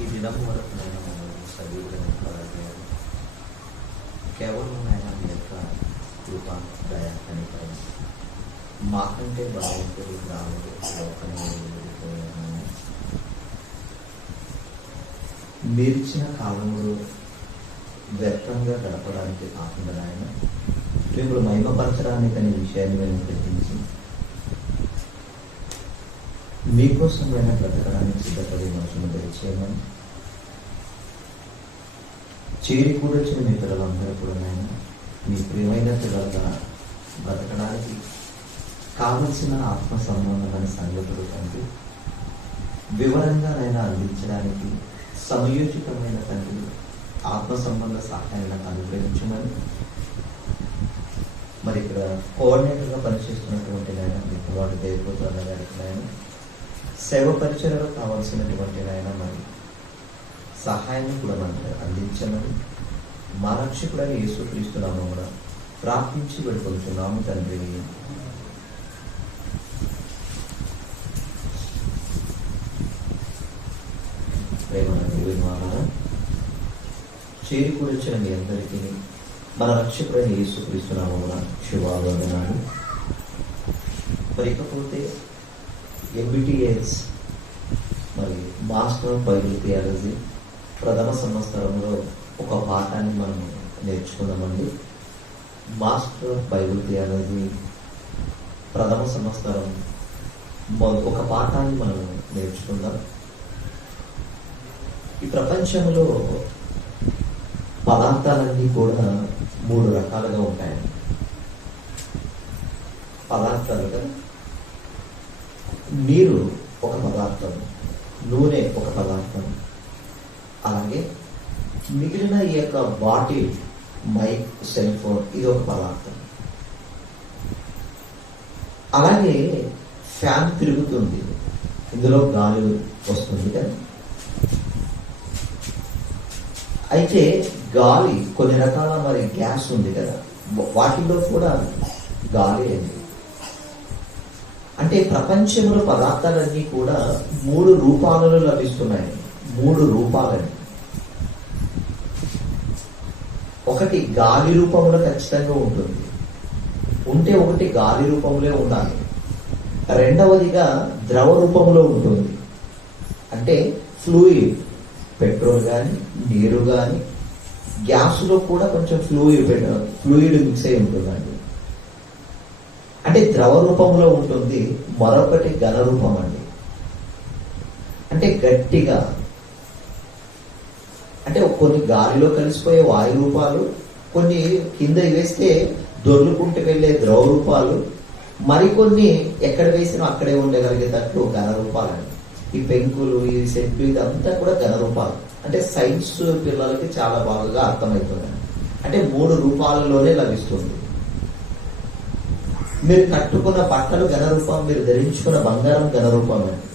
ఈ దినము వరకు నేను మమ్మల్ని సజీవులను పడగలిగాను. కేవలం ఆయన మీ యొక్క కృప దయ కనికరం మాకంటే బలవంతులు గ్రాములు లోకంలో వెళ్ళిపోయాను. మీరిచ్చిన కాలంలో వ్యర్థంగా గడపడానికి కాకుండా ఆయన మిమ్మల్ని మహిమపరచడానికి అనే విషయాన్ని మేము గ్రహించి మీకోసమైన బ్రతకడానికి సిద్ధపడి మనసును దయచేయమని చేరి కూడొచ్చిన మీ పిల్లలందరూ కూడా నాయన మీ ప్రియమైన పిల్లలుగా బ్రతకడానికి కావలసిన ఆత్మ సంబంధమైన సంగతులు తండ్రి వివరంగా నైనా అందించడానికి సమయోచితమైన తండ్రి ఆత్మ సంబంధ సహాయాన్ని అనుగ్రహించమని మరి ఇక్కడ కోఆర్డినేటర్గా పనిచేస్తున్నటువంటి నాయన మీ కుమారుడు దేవపుత్ర గారికి నాయన సేవ పరిచయలో కావాల్సినటువంటి నాయన మరి సహాయాన్ని కూడా మనకు అందించమని మా రక్షకుడని యేసుక్రీస్తునామమున కూడా ప్రార్థించి పెట్టుకుంటున్నాము తండ్రి. చేరి కూర్చిన మీ అందరికీ మన రక్షకుడని యేసుక్రీస్తునామమున శుభావందనాలు. మరి ఇకపోతే ఎంబీటీఎస్ మరి మాస్టర్ ఆఫ్ బైబిల్ థియాలజీ ప్రథమ సంవత్సరంలో ఒక పాఠాన్ని మనం నేర్చుకున్నామండి. మాస్టర్ ఆఫ్ బైబిల్ థియాలజీ ప్రథమ సంవత్సరం ఒక పాఠాన్ని మనం నేర్చుకుందాం. ఈ ప్రపంచంలో పదార్థాలన్నీ కూడా 3 రకాలుగా ఉంటాయండి. పదార్థాలుగా నీరు ఒక పదార్థం, నూనె ఒక పదార్థం, అలాగే మిగిలిన ఈ యొక్క బాటిల్, మైక్, సెల్ ఫోన్ ఇది ఒక పదార్థం. అలాగే ఫ్యాన్ తిరుగుతుంది, ఇందులో గాలి వస్తుంది కదా. అయితే గాలి కొన్ని రకాల మరి గ్యాస్ ఉంది కదా, వాటిలో కూడా గాలి ఉంది. అంటే ప్రపంచంలో పదార్థాలన్నీ కూడా 3 రూపాలలో లభిస్తున్నాయి. 3 రూపాలని. ఒకటి గాలి రూపంలో ఖచ్చితంగా ఉంటుంది, ఉంటే ఒకటి గాలి రూపంలో ఉండాలి. రెండవదిగా ద్రవ రూపంలో ఉంటుంది, అంటే ఫ్లూయిడ్, పెట్రోల్ కానీ నీరు కానీ గ్యాస్లో కూడా కొంచెం ఫ్లూయిడ్ మిక్స్ అయి ఉంటుందండి. అంటే ద్రవ రూపంలో ఉంటుంది. మరొకటి ఘన రూపం అండి, అంటే గట్టిగా, అంటే కొన్ని గాలిలో కలిసిపోయే వాయు రూపాలు, కొన్ని కింద వేస్తే దొర్లుకుంటూ వెళ్ళే ద్రవ రూపాలు, మరికొన్ని ఎక్కడ వేసినా అక్కడే ఉండగలిగేటట్లు ఘన రూపాలండి. ఈ పెంకులు, ఈ సెట్లు, ఇదంతా కూడా ఘన రూపాలు. అంటే సైన్స్ పిల్లలకి చాలా బాగా అర్థమవుతుంది. అంటే 3 రూపాలలోనే లభిస్తుంది. మీరు కట్టుకున్న బట్టలు ఘన రూపం, మీరు ధరించుకున్న బంగారం ఘన రూపం అండి.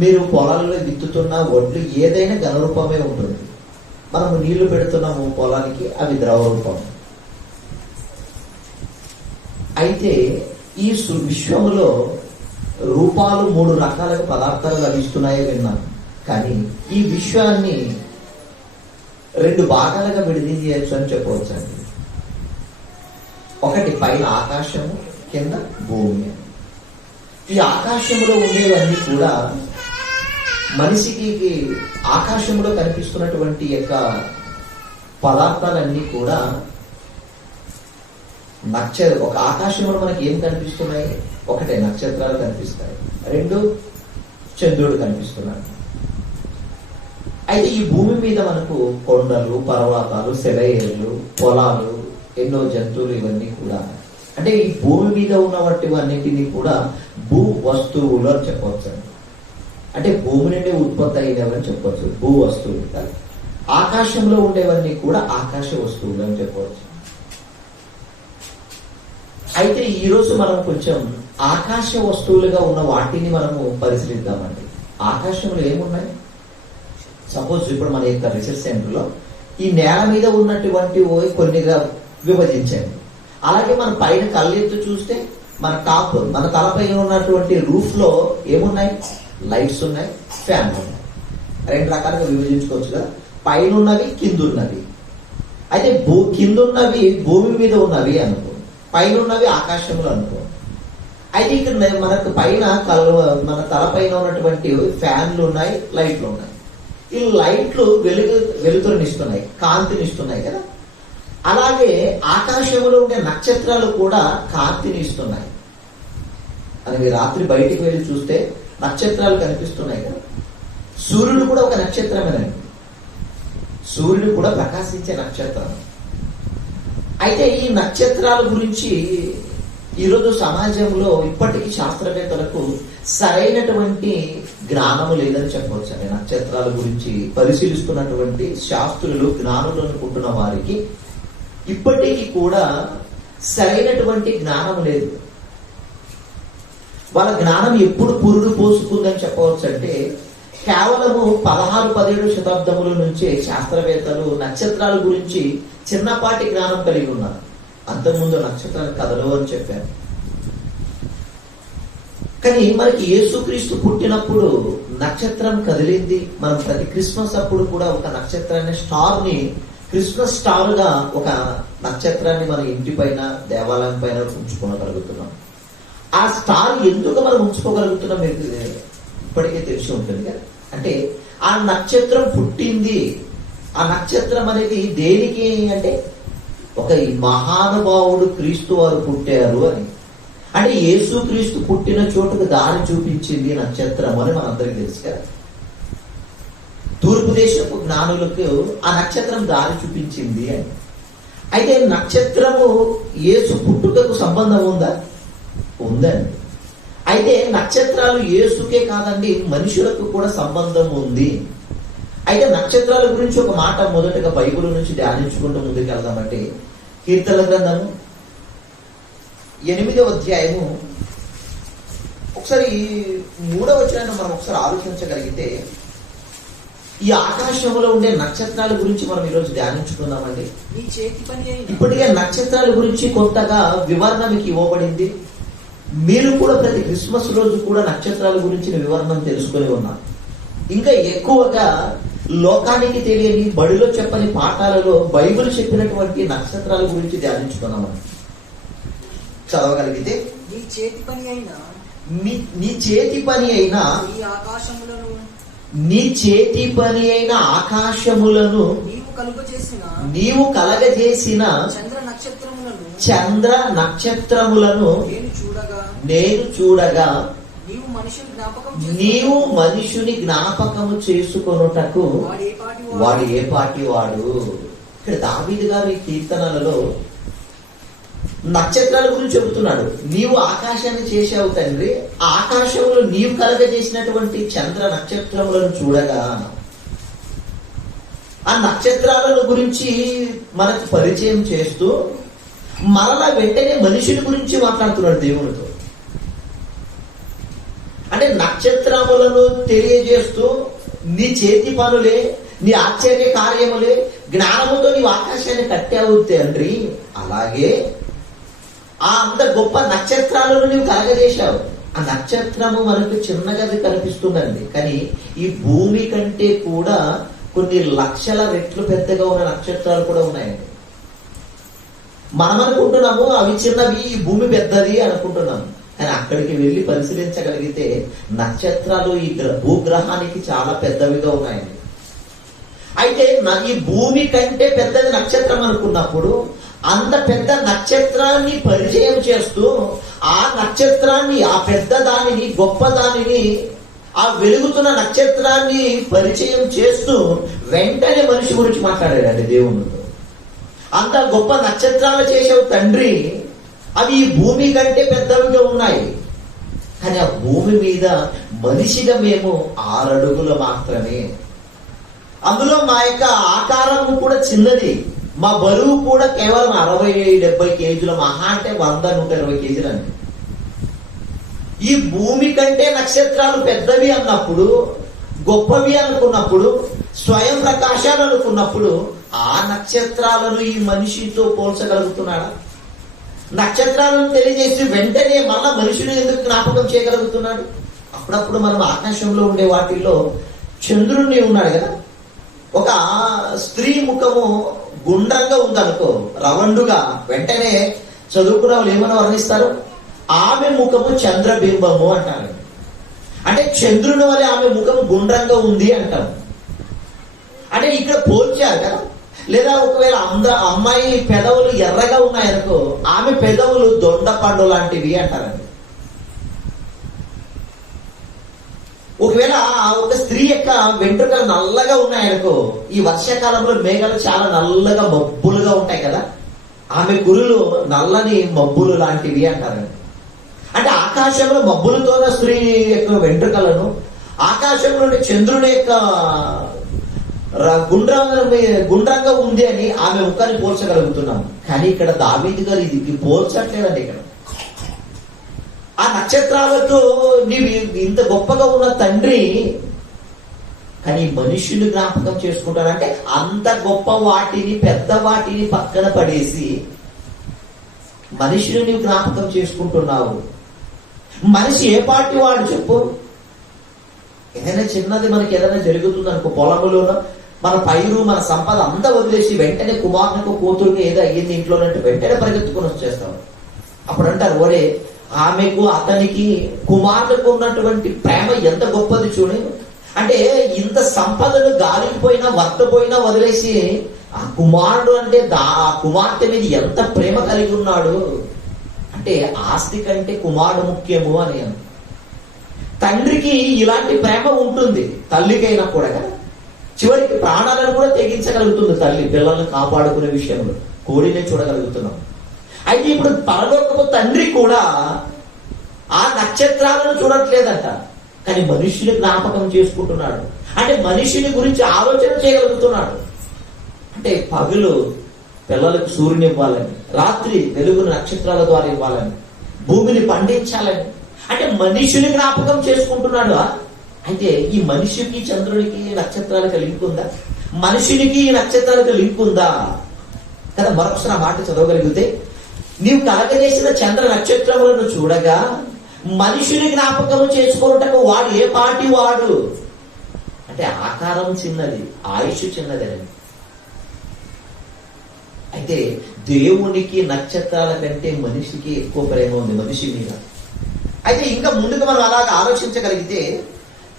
మీరు పొలాల్లో విత్తుతున్న వడ్లు ఏదైనా ఘన రూపమే ఉంటుంది. మనము నీళ్లు పెడుతున్నాము పొలానికి, అవి ద్రవ రూపం. అయితే ఈ విశ్వంలో రూపాలు 3 రకాల పదార్థాలు లభిస్తున్నాయో విన్నాం. కానీ ఈ విశ్వాన్ని 2 భాగాలుగా విడదీయచ్చు అని చెప్పవచ్చండి. ఒకటి పైన ఆకాశము, కింద భూమి. ఈ ఆకాశంలో ఉండేవన్నీ కూడా మనిషికి ఆకాశంలో కనిపిస్తున్నటువంటి యొక్క పదార్థాలన్నీ కూడా ఒక ఆకాశంలో మనకి ఏం కనిపిస్తున్నాయి? ఒకటే నక్షత్రాలు కనిపిస్తాయి, 2 చంద్రుడు కనిపిస్తున్నాడు. అయితే ఈ భూమి మీద మనకు కొండలు, పర్వతాలు, సెలయేర్లు, పొలాలు, ఎన్నో జంతువులు, ఇవన్నీ కూడా అంటే ఈ భూమి మీద ఉన్న వాటివన్నిటినీ కూడా భూ వస్తువులు అని చెప్పవచ్చు. అంటే భూమి నుండి ఉత్పత్తి అయినవని చెప్పవచ్చు, భూ వస్తువులు కాదు. ఆకాశంలో ఉండేవన్నీ కూడా ఆకాశ వస్తువులు అని చెప్పవచ్చు. అయితే ఈరోజు మనం కొంచెం ఆకాశ వస్తువులుగా ఉన్న వాటిని మనము పరిశీలిద్దామండి. ఆకాశంలో ఏమున్నాయి? సపోజ్ ఇప్పుడు మన యొక్క రీసెర్చ్ సెంటర్ లో ఈ నేల మీద ఉన్నటువంటి కొన్నిగా విభజించండి. అలాగే మన పైన కళ్ళెత్తు చూస్తే మన టాప్, మన తలపైన ఉన్నటువంటి రూఫ్ లో ఏమున్నాయి? లైట్స్ ఉన్నాయి, ఫ్యాన్లు ఉన్నాయి. రెండు రకాలుగా విభజించుకోవచ్చు కదా. పైన ఉన్నవి, కింద ఉన్నవి. అయితే కింద ఉన్నవి భూమి మీద ఉన్నవి అనుకో, పైన ఉన్నవి ఆకాశంలో అనుకో. అయితే ఇక్కడ మనకు పైన మన తలపైన ఉన్నటువంటి ఫ్యాన్లు ఉన్నాయి, లైట్లు ఉన్నాయి. ఈ లైట్లు వెలుతురునిస్తున్నాయి, కాంతినిస్తున్నాయి కదా. అలాగే ఆకాశంలో ఉండే నక్షత్రాలు కూడా కాంతిని ఇస్తున్నాయి. అని రాత్రి బయటికి వెళ్ళి చూస్తే నక్షత్రాలు కనిపిస్తున్నాయి కదా. సూర్యుడు కూడా ఒక నక్షత్రమేనండి. సూర్యుడు కూడా ప్రకాశించే నక్షత్రం. అయితే ఈ నక్షత్రాల గురించి ఈరోజు సమాజంలో ఇప్పటికీ శాస్త్రవేత్తలకు సరైనటువంటి జ్ఞానము లేదని చెప్పవచ్చు అండి. నక్షత్రాల గురించి పరిశీలిస్తున్నటువంటి శాస్త్రులు, జ్ఞానులు అనుకుంటున్న వారికి ఇప్పటికీ కూడా సరైనటువంటి జ్ఞానం లేదు. వాళ్ళ జ్ఞానం ఎప్పుడు పురుడు పోసుకుందని చెప్పవచ్చు అంటే, కేవలము 16-17 శతాబ్దముల నుంచే శాస్త్రవేత్తలు నక్షత్రాల గురించి చిన్నపాటి జ్ఞానం కలిగి ఉన్నారు. అంతకుముందు నక్షత్రాలు కదలవు అని చెప్పారు. కానీ మనకి యేసుక్రీస్తు పుట్టినప్పుడు నక్షత్రం కదిలింది. మనం ప్రతి క్రిస్మస్ అప్పుడు కూడా ఒక నక్షత్రాన్ని, స్టార్ ని, క్రిస్మస్ స్టార్ గా ఒక నక్షత్రాన్ని మన ఇంటి పైన, దేవాలయం పైన ఉంచుకోగలుగుతున్నాం. ఆ స్టార్ ఎందుకు మనం ఉంచుకోగలుగుతున్నాం మీకు ఇప్పటికే తెలిసి ఉంటుంది కదా. అంటే ఆ నక్షత్రం పుట్టింది, ఆ నక్షత్రం అనేది దేనికి అంటే ఒక మహానుభావుడు క్రీస్తు వారు పుట్టారు అని. అంటే యేసు క్రీస్తు పుట్టిన చోటుకు దారి చూపించింది నక్షత్రం అని మనందరికీ తెలుసు కదా. తూర్పు దేశపు జ్ఞానులకు ఆ నక్షత్రం దారి చూపించింది అని. అయితే నక్షత్రము యేసు పుట్టుకకు సంబంధం ఉందా? ఉందండి. అయితే నక్షత్రాలు యేసుకే కాదండి, మనుషులకు కూడా సంబంధం ఉంది. అయితే నక్షత్రాల గురించి ఒక మాట మొదటగా బైబిల్ నుంచి ధ్యానించుకుంటూ ముందుకు వెళ్దామంటే, కీర్తనల గ్రంథము 8వ అధ్యాయము ఒకసారి 3వ వచనాన్ని మనం ఒకసారి ఆలోచించగలిగితే, ఈ ఆకాశంలో ఉండే నక్షత్రాల గురించి మనం ఈరోజు ధ్యానించుకుందామండి. ఇప్పటికే నక్షత్రాల గురించి కొంతగా వివరణ మీకు ఇవ్వబడింది. మీరు కూడా ప్రతి క్రిస్మస్ రోజు కూడా నక్షత్రాల గురించి వివరణ తెలుసుకొని ఉన్నారు. ఇంకా ఎక్కువగా లోకానికి తెలియని, బడిలో చెప్పని పాఠాలలో బైబిల్ చెప్పినటువంటి నక్షత్రాల గురించి ధ్యానించుకున్నామని చదవగలిగితే, నీ చేతి పని అయినా నీ చేతి పని అయిన ఆకాశములను నీవు కలగజేసిన చంద్ర నక్షత్రములను నేను చూడగా నీవు మనుషుని జ్ఞాపకము చేసుకొనుటకు వాడు ఏ పాటి వాడు. ఇక్కడ దావీదు గారు ఈ కీర్తనలలో నక్షత్రాల గురించి చెబుతున్నాడు. నీవు ఆకాశాన్ని చేసావు తండ్రి, ఆకాశంలో నీవు కలగజేసినటువంటి చంద్ర నక్షత్రములను చూడగా. ఆ నక్షత్రాలను గురించి మనకు పరిచయం చేస్తూ మరలా వెంటనే మనుషుని గురించి మాట్లాడుతున్నాడు దేవునితో. అంటే నక్షత్రములను తెలియజేస్తూ, నీ చేతి పనులే, నీ ఆశ్చర్య కార్యములే, జ్ఞానముతో నీవు ఆకాశాన్ని కట్టావు తండ్రి, అలాగే ఆ అంత గొప్ప నక్షత్రాలను నీవు కలగజేశావు. ఆ నక్షత్రము మనకు చిన్నగా కనిపిస్తుందండి, కానీ ఈ భూమి కంటే కూడా కొన్ని లక్షల రెట్లు పెద్దగా ఉన్న నక్షత్రాలు కూడా ఉన్నాయండి. మనం అనుకుంటున్నాము అవి చిన్నవి, ఈ భూమి పెద్దది అనుకుంటున్నాము. కానీ అక్కడికి వెళ్ళి పరిశీలించగలిగితే నక్షత్రాలు ఈ భూగ్రహానికి చాలా పెద్దవిగా ఉన్నాయండి. అయితే ఈ భూమి కంటే పెద్దది నక్షత్రం అనుకున్నప్పుడు, అంత పెద్ద నక్షత్రాన్ని పరిచయం చేస్తూ, ఆ నక్షత్రాన్ని, ఆ పెద్ద దానిని, గొప్ప దానిని, ఆ వెలుగుతున్న నక్షత్రాన్ని పరిచయం చేస్తూ వెంటనే మనిషి గురించి మాట్లాడాడండి దేవునితో. అంత గొప్ప నక్షత్రాలు చేసావు తండ్రి, అవి ఈ భూమి కంటే పెద్దవిగా ఉన్నాయి, కానీ ఆ భూమి మీద మనిషిగా మేము 6 అడుగులు మాత్రమే. అందులో మా యొక్క ఆకారము కూడా చిన్నది, మా బరువు కూడా కేవలం 60-70 కేజీలు, మహా అంటే 100-120 కేజీలు అండి. ఈ భూమి కంటే నక్షత్రాలు పెద్దవి అన్నప్పుడు, గొప్పవి అనుకున్నప్పుడు, స్వయం ప్రకాశాలు అనుకున్నప్పుడు ఆ నక్షత్రాలను ఈ మనిషితో పోల్చగలుగుతున్నాడా? నక్షత్రాలను తెలియజేసి వెంటనే మళ్ళా మనుషుని ఎందుకు జ్ఞాపకం చేయగలుగుతున్నాడు? అప్పుడప్పుడు మనం ఆకాశంలో ఉండే వాటిల్లో చంద్రుణ్ణి ఉన్నాడు కదా, ఒక స్త్రీ ముఖము గుండ్రంగా ఉందనుకో, రవండుగా, వెంటనే చదువుకున్న వాళ్ళు ఏమైనా వర్ణిస్తారు? ఆమె ముఖము చంద్రబింబము అంటారు. అంటే చంద్రుని వల్ల ఆమె ముఖము గుండ్రంగా ఉంది అంటారు. అంటే ఇక్కడ పోల్చారు కదా. లేదా ఒకవేళ అమ్మాయి పెదవులు ఎర్రగా ఉన్నాయనుకో, ఆమె పెదవులు దొండపండు లాంటివి అంటారండి. ఒకవేళ ఒక స్త్రీ యొక్క వెంట్రుకలు నల్లగా ఉన్నాయనుకో, ఈ వర్షాకాలంలో మేఘాలు చాలా నల్లగా మబ్బులుగా ఉంటాయి కదా, ఆమె కురులు నల్లని మబ్బులు లాంటివి అంటారండి. అంటే ఆకాశంలో మబ్బులతో స్త్రీ యొక్క వెంట్రుకలను, ఆకాశంలో చంద్రుని యొక్క గుండ్రంగా ఉంది అని ఆమె ముఖాన్ని పోల్చగలుగుతున్నాం. కానీ ఇక్కడ దావీదు గారు ఇది పోల్చట్లేదండి. ఇక్కడ ఆ నక్షత్రాలతో నీవు ఇంత గొప్పగా ఉన్న తండ్రి, కానీ మనుషులు జ్ఞాపకం చేసుకుంటారంటే అంత గొప్ప వాటిని, పెద్ద వాటిని పక్కన పడేసి మనుషులు నీవు జ్ఞాపకం చేసుకుంటున్నావు. మనిషి ఏ పార్టీ వాడు చెప్పు? ఏదైనా చిన్నది మనకి ఏదైనా జరుగుతుంది అనుకో, పొలములోనో మన పైరు, మన సంపద అంతా వదిలేసి వెంటనే కుమారునికి, కూతురుకి ఏదో అయ్యింది ఇంట్లోనంటే వెంటనే పరిగెత్తుకుని వచ్చేస్తాం. అప్పుడు అంటారు, ఒరే ఆమెకు అతనికి కుమారులకు ఉన్నటువంటి ప్రేమ ఎంత గొప్పది చూడు. అంటే ఇంత సంపదను గాలికి పోయినా, వర్తపోయినా వదిలేసి ఆ కుమారుడు అంటే ఆ కుమార్తె మీద ఎంత ప్రేమ కలిగి ఉన్నాడు. అంటే ఆస్తి కంటే కుమారుడు ముఖ్యము అని. తండ్రికి ఇలాంటి ప్రేమ ఉంటుంది, తల్లికైనా కూడా కదా. చివరికి ప్రాణాలను కూడా తెగించగలుగుతుంది తల్లి పిల్లల్ని కాపాడుకునే విషయంలో. కోడినే చూడగలుగుతున్నాం. అయితే ఇప్పుడు పరలోకపు తండ్రి కూడా ఆ నక్షత్రాలను చూడట్లేదంట, కానీ మనుషుని జ్ఞాపకం చేసుకుంటున్నాడు. అంటే మనిషిని గురించి ఆలోచన చేయగలుగుతున్నాడు. అంటే పగలు పిల్లలకు సూర్యుని ఇవ్వాలని, రాత్రి వెలుగును నక్షత్రాల ద్వారా ఇవ్వాలని, భూమిని పండించాలని, అంటే మనిషిని జ్ఞాపకం చేసుకుంటున్నాడు. అయితే ఈ మనిషికి చంద్రునికి నక్షత్రాలకు లింక్ ఉందా? మనిషినికి నక్షత్రాలకు లింక్ ఉందా కదా? మరొకసారి ఆ మాట చదవగలిగితే, నీవు కలగజేసిన చంద్ర నక్షత్రములను చూడగా మనిషిని జ్ఞాపకము చేసుకోవటకు వాడు ఏ పాటి వాడు? అంటే ఆకారం చిన్నది, ఆయుష్ చిన్నది అని. అయితే దేవునికి నక్షత్రాల కంటే మనిషికి ఎక్కువ ప్రేమ ఉంది మనిషి మీద. అయితే ఇంకా ముందుకు మనం అలాగా ఆలోచించగలిగితే,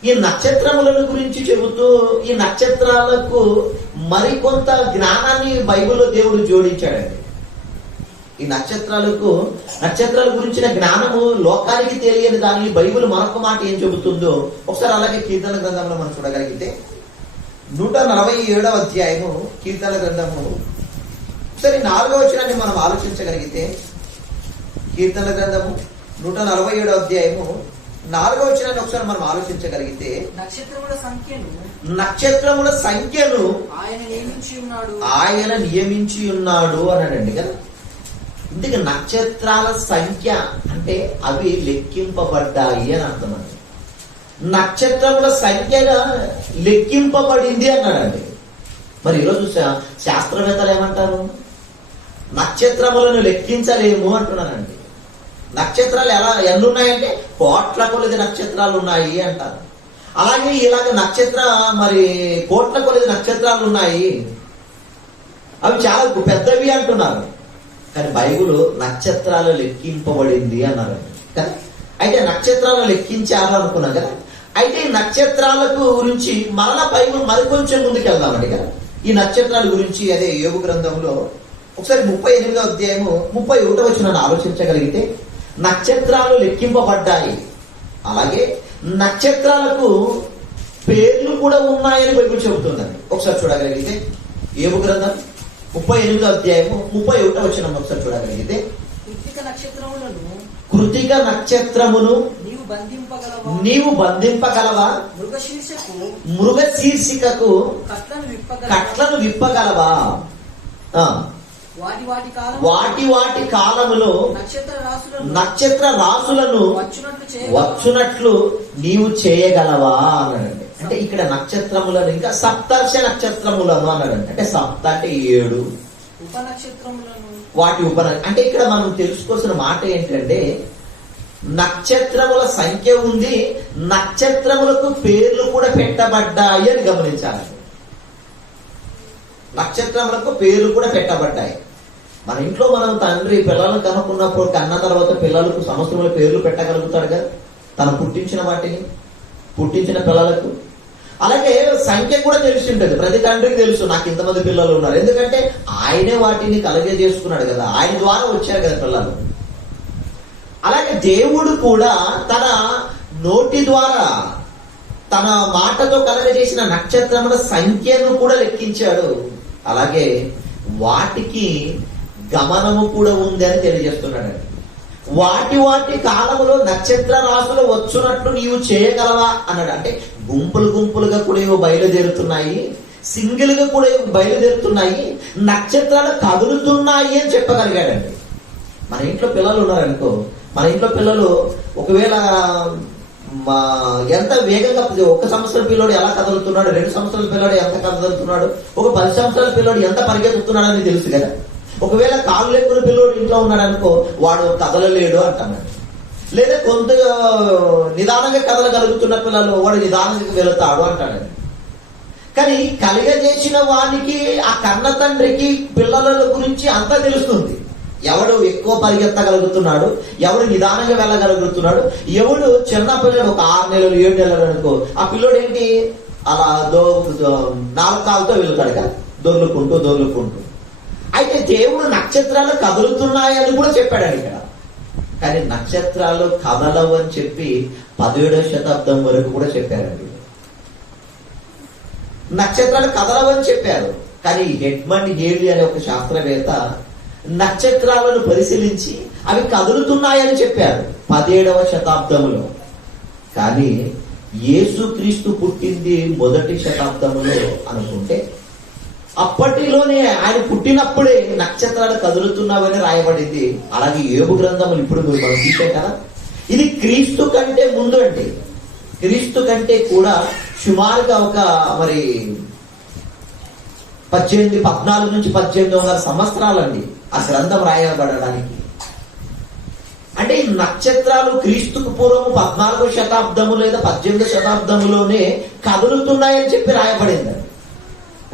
ఈ నక్షత్రములను గురించి చెబుతూ ఈ నక్షత్రాలకు మరికొంత జ్ఞానాన్ని బైబిల్లో దేవుడు జోడించాడండి. ఈ నక్షత్రాల గురించిన జ్ఞానము లోకానికి తెలియని దాన్ని బైబిల్ మరొక మాట ఏం చెబుతుందో ఒకసారి అలాగే కీర్తన గ్రంథంలో మనం చూడగలిగితే 147వ అధ్యాయము కీర్తన గ్రంథము ఒకసారి 4వ వచనాన్ని మనం ఆలోచించగలిగితే, కీర్తన గ్రంథము 147వ అధ్యాయము 4వ వచనాన్ని ఒకసారి మనం ఆలోచించగలిగితే, నక్షత్రముల సంఖ్యను ఆయన నియమించి ఉన్నాడు అన్నాడండి కదా. ఇందుకు నక్షత్రాల సంఖ్య అంటే అవి లెక్కింపబడ్డాయి అని అర్థం అండి. నక్షత్రముల సంఖ్య లెక్కింపబడింది అన్నాడండి. మరి ఈరోజు శాస్త్రవేత్తలు ఏమంటారు? నక్షత్రములను లెక్కించలేము అంటున్నారండి. నక్షత్రాలు ఎన్ని ఉన్నాయంటే కోట్ల కొలది నక్షత్రాలు ఉన్నాయి అంటారు. అలాగే ఇలాగ కోట్ల కొలది నక్షత్రాలు ఉన్నాయి, అవి చాలా పెద్దవి అంటున్నారు. కానీ బైబిల్ నక్షత్రాలు లెక్కింపబడింది అన్నారు కదా. అయితే నక్షత్రాలు లెక్కించారు అనుకున్నాం కదా. అయితే ఈ నక్షత్రాలకు గురించి మరలా బైబిల్ మరికొంచెం ముందుకు వెళ్దామండి కదా. ఈ నక్షత్రాల గురించి అదే యోబు గ్రంథంలో ఒకసారి 38వ అధ్యాయము 31వ వచనాన్ని ఆలోచించగలిగితే, నక్షత్రాలు లెక్కింపబడ్డాయి, అలాగే నక్షత్రాలకు పేర్లు కూడా ఉన్నాయని బైబిల్ చెబుతుందండి. ఒకసారి చూడగలిగితే యోబు గ్రంథం 38వ అధ్యాయము 31వ వచనం ఒకసారి చూడగలిగితే, కృతిక నక్షత్రమును నీవు బంధింపగలవా? మృగ శీర్షికకు కట్లను విప్పగలవా? వాటి కాలములో నక్షత్ర రాసులను వచ్చునట్లు నీవు చేయగలవా అన్నాడండి. అంటే ఇక్కడ నక్షత్రములను ఇంకా సప్తర్ష నక్షత్రములను అన్నాడు. అంటే సప్త అంటే 7, ఉపనక్షత్రములను వాటి అంటే ఇక్కడ మనం తెలుసుకోవాల్సిన మాట ఏంటంటే నక్షత్రముల సంఖ్య ఉంది, నక్షత్రములకు పేర్లు కూడా పెట్టబడ్డాయి అని గమనించాలి. నక్షత్రములకు పేర్లు కూడా పెట్టబడ్డాయి. మన ఇంట్లో మనం తండ్రి పిల్లలను కనుక్కున్నప్పుడు కన్న తర్వాత పిల్లలకు సంవత్సరముల పేర్లు పెట్టగలుగుతాడు కదా, తను పుట్టించిన వాటిని, పుట్టించిన పిల్లలకు. అలాగే సంఖ్య కూడా తెలిసి ఉంటుంది, ప్రతి తండ్రికి తెలుసు నాకు ఇంతమంది పిల్లలు ఉన్నారు. ఎందుకంటే ఆయనే వాటిని కలుగజేసుకున్నాడు కదా, ఆయన ద్వారా వచ్చారు కదా పిల్లలు. అలాగే దేవుడు కూడా తన నోటి ద్వారా తన మాటతో కలుగజేసిన నక్షత్రముల సంఖ్యను కూడా లెక్కించాడు. అలాగే వాటికి గమనము కూడా ఉంది అని తెలియజేస్తున్నాడు. వాటి వాటి కాలములో నక్షత్ర రాశులు వచ్చునట్లు నీవు చేయగలవా అన్నాడు. అంటే గుంపులు గుంపులుగా కూడా ఏవో బయలుదేరుతున్నాయి, సింగిల్ గా కూడా ఏవో బయలుదేరుతున్నాయి, నక్షత్రాలు కదులుతున్నాయి అని చెప్పగలిగాడండి. మన ఇంట్లో పిల్లలు ఉన్నారనుకో, మన ఇంట్లో పిల్లలు ఒకవేళ ఎంత వేగంగా, 1 సంవత్సరం పిల్లోడు ఎలా కదులుతున్నాడు, 2 సంవత్సరాల పిల్లోడు ఎంత కదులుతున్నాడు, ఒక 10 సంవత్సరాల పిల్లోడు ఎంత పరిగెత్తుతున్నాడు అని తెలుసు కదా. ఒకవేళ కాళ్ళు లేకున్న పిల్లోడు ఇంట్లో ఉన్నాడు అనుకో, వాడు కదలలేడు అంటున్నాడు. లేదా కొంత నిదానంగా కదలగలుగుతున్న పిల్లలు వాడు నిదానంగా వెళుతాడు అంటాడు. కానీ కలిగజేసిన వానికి, ఆ కన్న తండ్రికి పిల్లల గురించి అంతా తెలుస్తుంది. ఎవడు ఎక్కువ పరిగెత్తగలుగుతున్నాడు, ఎవడు నిదానంగా వెళ్ళగలుగుతున్నాడు, ఎవడు చిన్న పిల్లడు ఒక 6 నెలలు 7 నెలలు అనుకో, ఆ పిల్లోడు ఏంటి అలా 4 కాళ్ళతో వెళ్తాడు కదా, దొర్లుకుంటూ. అయితే దేవుడు నక్షత్రాలు కదులుతున్నాయని కూడా చెప్పాడు ఇక్కడ. కానీ నక్షత్రాలు కదలవు అని చెప్పి 17వ శతాబ్దం వరకు కూడా చెప్పారండి. నక్షత్రాలు కదలవని చెప్పారు. కానీ ఎడ్మండ్ హేలీ అనే ఒక శాస్త్రవేత్త నక్షత్రాలను పరిశీలించి అవి కదులుతున్నాయని చెప్పారు 17వ శతాబ్దంలో. కానీ యేసుక్రీస్తు పుట్టింది 1వ శతాబ్దంలో అనుకుంటే, అప్పటిలోనే ఆయన పుట్టినప్పుడే నక్షత్రాలు కదులుతున్నావని రాయబడింది. అలాగే యోబు గ్రంథములు ఇప్పుడు మనం చూసాం కదా, ఇది క్రీస్తు కంటే ముందు అంటే, క్రీస్తు కంటే కూడా సుమారుగా ఒక 14 నుంచి 1800 సంవత్సరాలండి ఆ గ్రంథం రాయబడడానికి. అంటే ఈ నక్షత్రాలు క్రీస్తుకు పూర్వం 14వ శతాబ్దము లేదా 18వ శతాబ్దములోనే కదులుతున్నాయని చెప్పి రాయబడింది.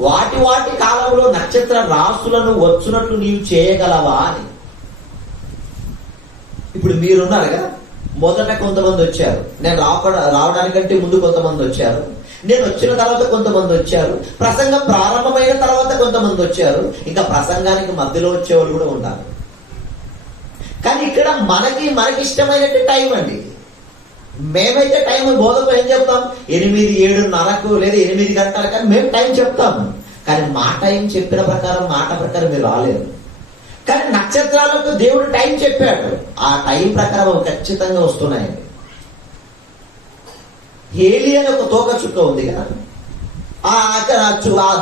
వాటి వాటి కాలంలో నక్షత్ర రాసులను వచ్చునట్లు నీవు చేయగలవా అని. ఇప్పుడు మీరున్నారు కదా, మొదట కొంతమంది వచ్చారు, నేను రావడానికంటే ముందు కొంతమంది వచ్చారు, నేను వచ్చిన తర్వాత కొంతమంది వచ్చారు, ప్రసంగం ప్రారంభమైన తర్వాత కొంతమంది వచ్చారు, ఇంకా ప్రసంగానికి మధ్యలో వచ్చేవాళ్ళు కూడా ఉండాలి. కానీ ఇక్కడ మనకి ఇష్టమైనట్టు టైం అండి. మేమైతే టైం బోధకులు ఏం చెప్తాం, 8, 7:30 లేదా 8 గంటల కానీ మేము టైం చెప్తాము. కానీ మా టైం చెప్పిన ప్రకారం, మాట ప్రకారం మీరు రాలేరు. కానీ నక్షత్రాలకు దేవుడు టైం చెప్పాడు, ఆ టైం ప్రకారం ఖచ్చితంగా వస్తున్నాయండి. హేలీ అని ఒక తోక చుక్క ఉంది కదా,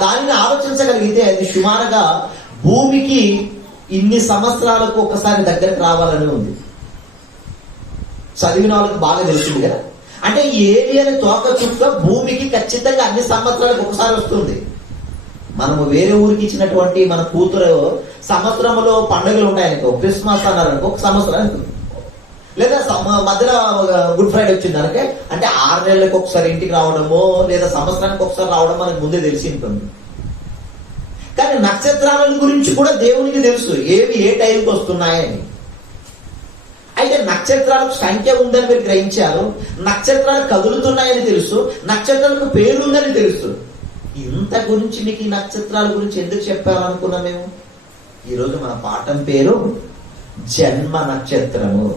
దానిని ఆలోచించగలిగితే అది సుమారుగా భూమికి ఇన్ని సంవత్సరాలకు ఒకసారి దగ్గరకు రావాలని ఉంది. చదివిన వాళ్ళకి బాగా తెలిసింది కదా. అంటే హేలీ అనే తోక చుక్క భూమికి ఖచ్చితంగా అన్ని సంవత్సరాలకు ఒకసారి వస్తుంది. మనము వేరే ఊరికి ఇచ్చినటువంటి మన కూతురు సంవత్సరంలో పండుగలు ఉంటాయనుకో, క్రిస్మస్ అన్నారనుకో, ఒక సంవత్సరానికి, లేదా మధ్యలో గుడ్ ఫ్రైడే వచ్చింది అనుకే, అంటే 6 నెలలకు ఒకసారి ఇంటికి రావడమో లేదా సంవత్సరానికి ఒకసారి రావడం మనకు ముందే తెలిసి ఉంటుంది. కానీ నక్షత్రాల గురించి కూడా దేవునికి తెలుసు, ఏవి ఏ టైంకి వస్తున్నాయని. అయితే నక్షత్రాలకు సంఖ్య ఉందని మీరు గ్రహించారు, నక్షత్రాలు కదులుతున్నాయని తెలుసు, నక్షత్రాలకు పేరుందని తెలుసు. ఇంత గురించి మీకు ఈ నక్షత్రాల గురించి ఎందుకు చెప్పాలనుకున్నాం మేము? ఈరోజు మన పాఠం పేరు జన్మ నక్షత్రము.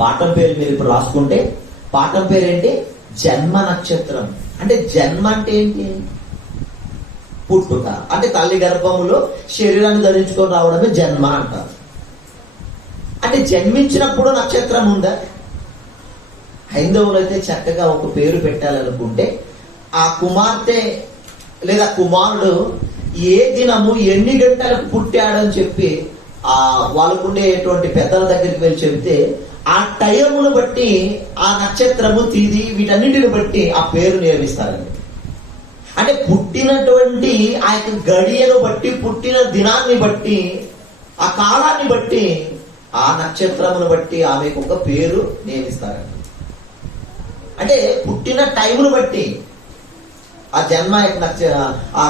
పాఠం పేరు మీరు ఇప్పుడు రాసుకుంటే, పాఠం పేరు ఏంటి? జన్మ నక్షత్రం. అంటే జన్మ అంటే ఏంటి? పుట్టుక. అంటే తల్లి గర్భములో శరీరాన్ని ధరించుకొని రావడమే జన్మ అంటారు. అంటే జన్మించినప్పుడు నక్షత్రం ఉందా? హైందవులు అయితే చక్కగా ఒక పేరు పెట్టాలనుకుంటే, ఆ కుమార్తె లేదా కుమారుడు ఏ దినము ఎన్ని గంటలకు పుట్టాడని చెప్పి వాళ్ళకుండేటువంటి పెద్దల దగ్గరికి వెళ్ళి చెబితే ఆ టైమును బట్టి ఆ నక్షత్రము తిథి వీటన్నిటిని బట్టి ఆ పేరు నియమిస్తారండి. అంటే పుట్టినటువంటి ఆ యొక్క గడియను బట్టి, పుట్టిన దినాన్ని బట్టి, ఆ కాలాన్ని బట్టి, ఆ నక్షత్రమును బట్టి ఆమెకు ఒక పేరు నియమిస్తారండి. అంటే పుట్టిన టైమును బట్టి, ఆ జన్మ ఆ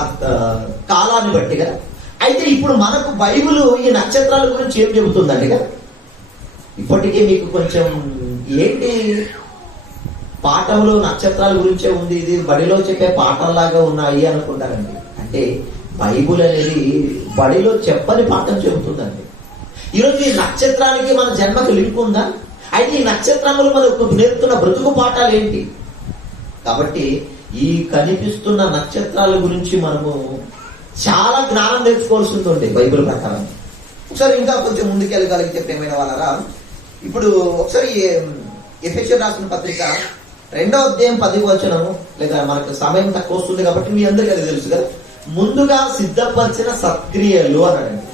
కాలాన్ని బట్టి కదా. అయితే ఇప్పుడు మనకు బైబిల్ ఈ నక్షత్రాల గురించి ఏం చెబుతుందండి కదా. ఇప్పటికే మీకు కొంచెం ఏంటి పాఠంలో నక్షత్రాల గురించే ఉంది, ఇది బడిలో చెప్పే పాఠంలాగా ఉన్నాయి అనుకుంటారండి. అంటే బైబిల్ అనేది బడిలో చెప్పని పాఠం చెబుతుందండి. ఈరోజు ఈ నక్షత్రానికి మన జన్మకు లింక్ ఉందా? అయితే ఈ నక్షత్రములు మనకు నేర్పుతున్న బ్రతుకు పాఠాలు ఏంటి? కాబట్టి ఈ కనిపిస్తున్న నక్షత్రాల గురించి మనము చాలా జ్ఞానం నేర్చుకోవాల్సింది ఉంది బైబిల్ ప్రకారం. ఒకసారి ఇంకా కొంచెం ముందుకెళ్ళగలిగితే ప్రేమైన వాళ్ళరా, ఇప్పుడు ఒకసారి ఎఫెసీయులకు రాసిన పత్రిక 2వ అధ్యాయం 10వ వచనము, లేదా మనకు సమయం తక్కువ వస్తుంది కాబట్టి మీ అందరికీ అది తెలుసు కదా. ముందుగా సిద్ధపరిచిన సత్క్రియలు అన్నాడండి.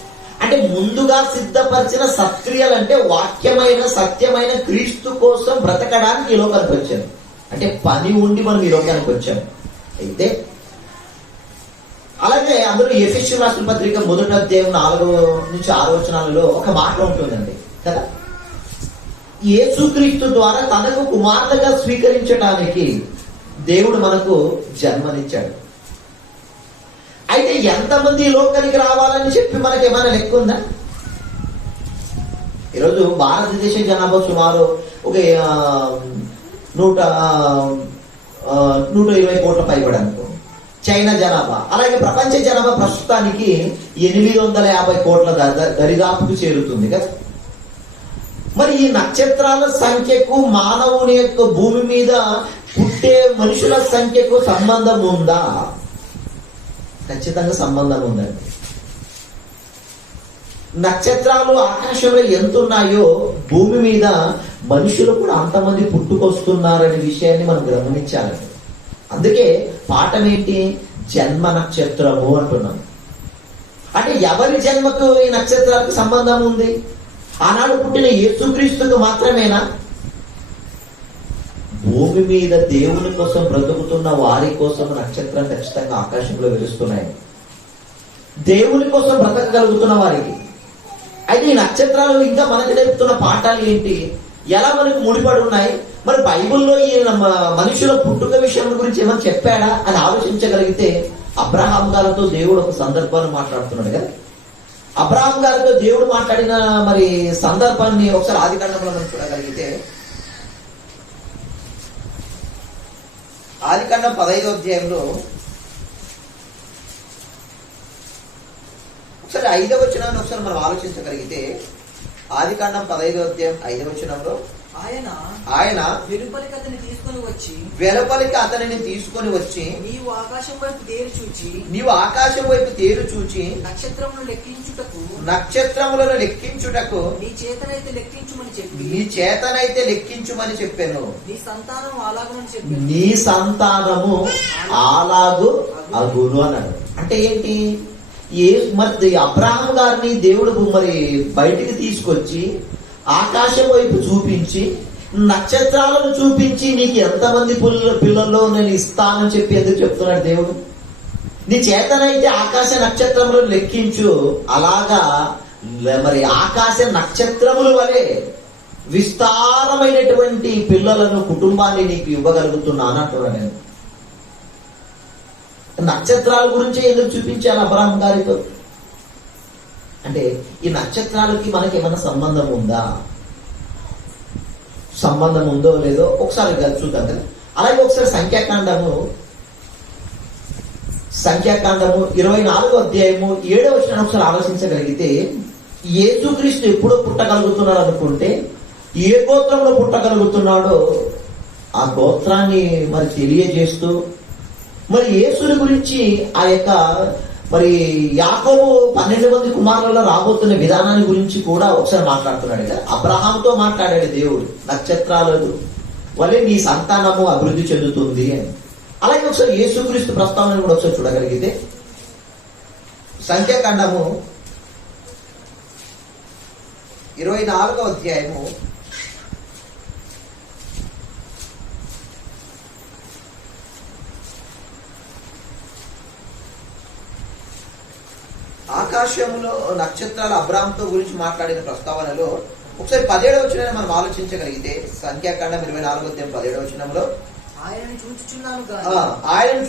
అంటే ముందుగా సిద్ధపరిచిన సత్క్రియలు అంటే వాక్యమైన సత్యమైన క్రీస్తు కోసం బ్రతకడానికి ఈ లోకానికి వచ్చాను. అంటే పని ఉండి మనం ఈ లోకానికి వచ్చాము. అయితే అలాగే అందరూ ఎఫెసీయులకు రాసిన పత్రిక 1వ అధ్యాయం 4-6 వచనాలలో ఒక మాట ఉంటుందండి కదా. యేసుక్రీస్తు ద్వారా తనకు కుమార్తెగా స్వీకరించడానికి దేవుడు మనకు జన్మనిచ్చాడు. అయితే ఎంతమంది ఈ లోకానికి రావాలని చెప్పి మనకి ఏమైనా లెక్క ఉందా? ఈరోజు భారతదేశ జనాభా సుమారు ఒక 120 కోట్ల పైబడి అనుకో. చైనా జనాభా, అలాగే ప్రపంచ జనాభా ప్రస్తుతానికి 850 కోట్ల దరిదాపుకు చేరుతుంది కదా. మరి ఈ నక్షత్రాల సంఖ్యకు మానవుని యొక్క భూమి మీద పుట్టే మనుషుల సంఖ్యకు సంబంధం ఉందా? ఖచ్చితంగా సంబంధం ఉందండి. నక్షత్రాలు ఆకాశంలో ఎంత ఉన్నాయో భూమి మీద మనుషులు కూడా అంతమంది పుట్టుకొస్తున్నారనే విషయాన్ని మనం గమనించాలండి. అందుకే పాఠం ఏంటి? జన్మ నక్షత్రము అంటున్నాం. అంటే ఎవరి జన్మకు ఈ నక్షత్రాలకు సంబంధం ఉంది? ఆనాడు పుట్టిన యేసుక్రీస్తుకు మాత్రమేనా? భూమి మీద దేవుని కోసం బ్రతుకుతున్న వారి కోసం నక్షత్రం ఖచ్చితంగా ఆకాశంలో వెలుస్తున్నాయి, దేవుని కోసం బ్రతకగలుగుతున్న వారికి. అయితే ఈ నక్షత్రాలు ఇంకా మనకు నేర్పుతున్న పాఠాలు ఏంటి? ఎలా మనకు ముడిపడి ఉన్నాయి? మరి బైబిల్లో ఈ మనుషుల పుట్టుక విషయం గురించి ఏమైనా చెప్పాడా అని ఆలోచించగలిగితే, అబ్రహాం గారితో దేవుడు ఒక సందర్భాన్ని మాట్లాడుతున్నాడు కదా. అబ్రహాం గారితో దేవుడు మాట్లాడిన మరి సందర్భాన్ని ఒకసారి ఆదికాండంలో మనం చూడగలిగితే, ఆదికాండం 15వ అధ్యాయంలో ఒకసారి 5వ వచనాన్ని ఒకసారి మనం ఆలోచించగలిగితే, ఆదికాండం 15వ అధ్యాయం 5వ వచనంలో ఆయన వెలుపలికి అతన్ని తీసుకొని వచ్చి నీవు ఆకాశం వైపు తేరు చూచి నక్షత్రములను లెక్కించుటకు నీ చేతనైతే లెక్కించుమని చెప్పాను. నీ సంతానము అలాగు అగును అన్నాడు. అంటే ఏంటి? మరి అబ్రహాం గారిని దేవుడు మరి బయటికి తీసుకొచ్చి ఆకాశం వైపు చూపించి నక్షత్రాలను చూపించి నీకు ఎంతమంది పిల్లల్లో నేను ఇస్తానని చెప్పి ఎందుకు చెప్తున్నాడు దేవుడు? నీ చేతనైతే ఆకాశ నక్షత్రములను లెక్కించు, అలాగా మరి ఆకాశ నక్షత్రముల వలె విస్తారమైనటువంటి పిల్లలను, కుటుంబాన్ని నీకు ఇవ్వగలుగుతున్నాను అంటున్నాను నేను. నక్షత్రాల గురించి ఎందుకు చూపించాను అబ్రహాం గారితో? అంటే ఈ నక్షత్రాలకి మనకి ఏమైనా సంబంధం ఉందా? సంబంధం ఉందో లేదో ఒకసారి చూద్దాం కదా. అలాగే ఒకసారి సంఖ్యాకాండము 24వ అధ్యాయము 7వ వచనాన్ని ఒకసారి ఆలోచించగలిగితే, యేసుక్రీస్తు ఎప్పుడో పుట్టగలుగుతున్నాడు అనుకుంటే, ఏ గోత్రంలో పుట్టగలుగుతున్నాడో ఆ గోత్రాన్ని మరి తెలియజేస్తూ, మరి యేసుని గురించి ఆ యొక్క మరి యాకోబు 12 మంది కుమారులలో రాబోతున్న విధానాన్ని గురించి కూడా ఒకసారి మాట్లాడుతున్నాడు కదా. అబ్రహాంతో మాట్లాడాడు దేవుడు, నక్షత్రాలు వలె నీ సంతానము అభివృద్ధి చెందుతుంది అని. అలాగే ఒకసారి యేసుక్రీస్తు ప్రస్తావన కూడా ఒకసారి చూడగలిగితే, సంఖ్యాకాండము 24వ అధ్యాయము ఆకాశంలో నక్షత్రాల అబ్రాహాముతో గురించి మాట్లాడిన ప్రస్తావనలో ఒకసారి 17వ వచనాన్ని మనం ఆలోచించగలిగితే, సంఖ్యాకాండం 24:17 ఆయనను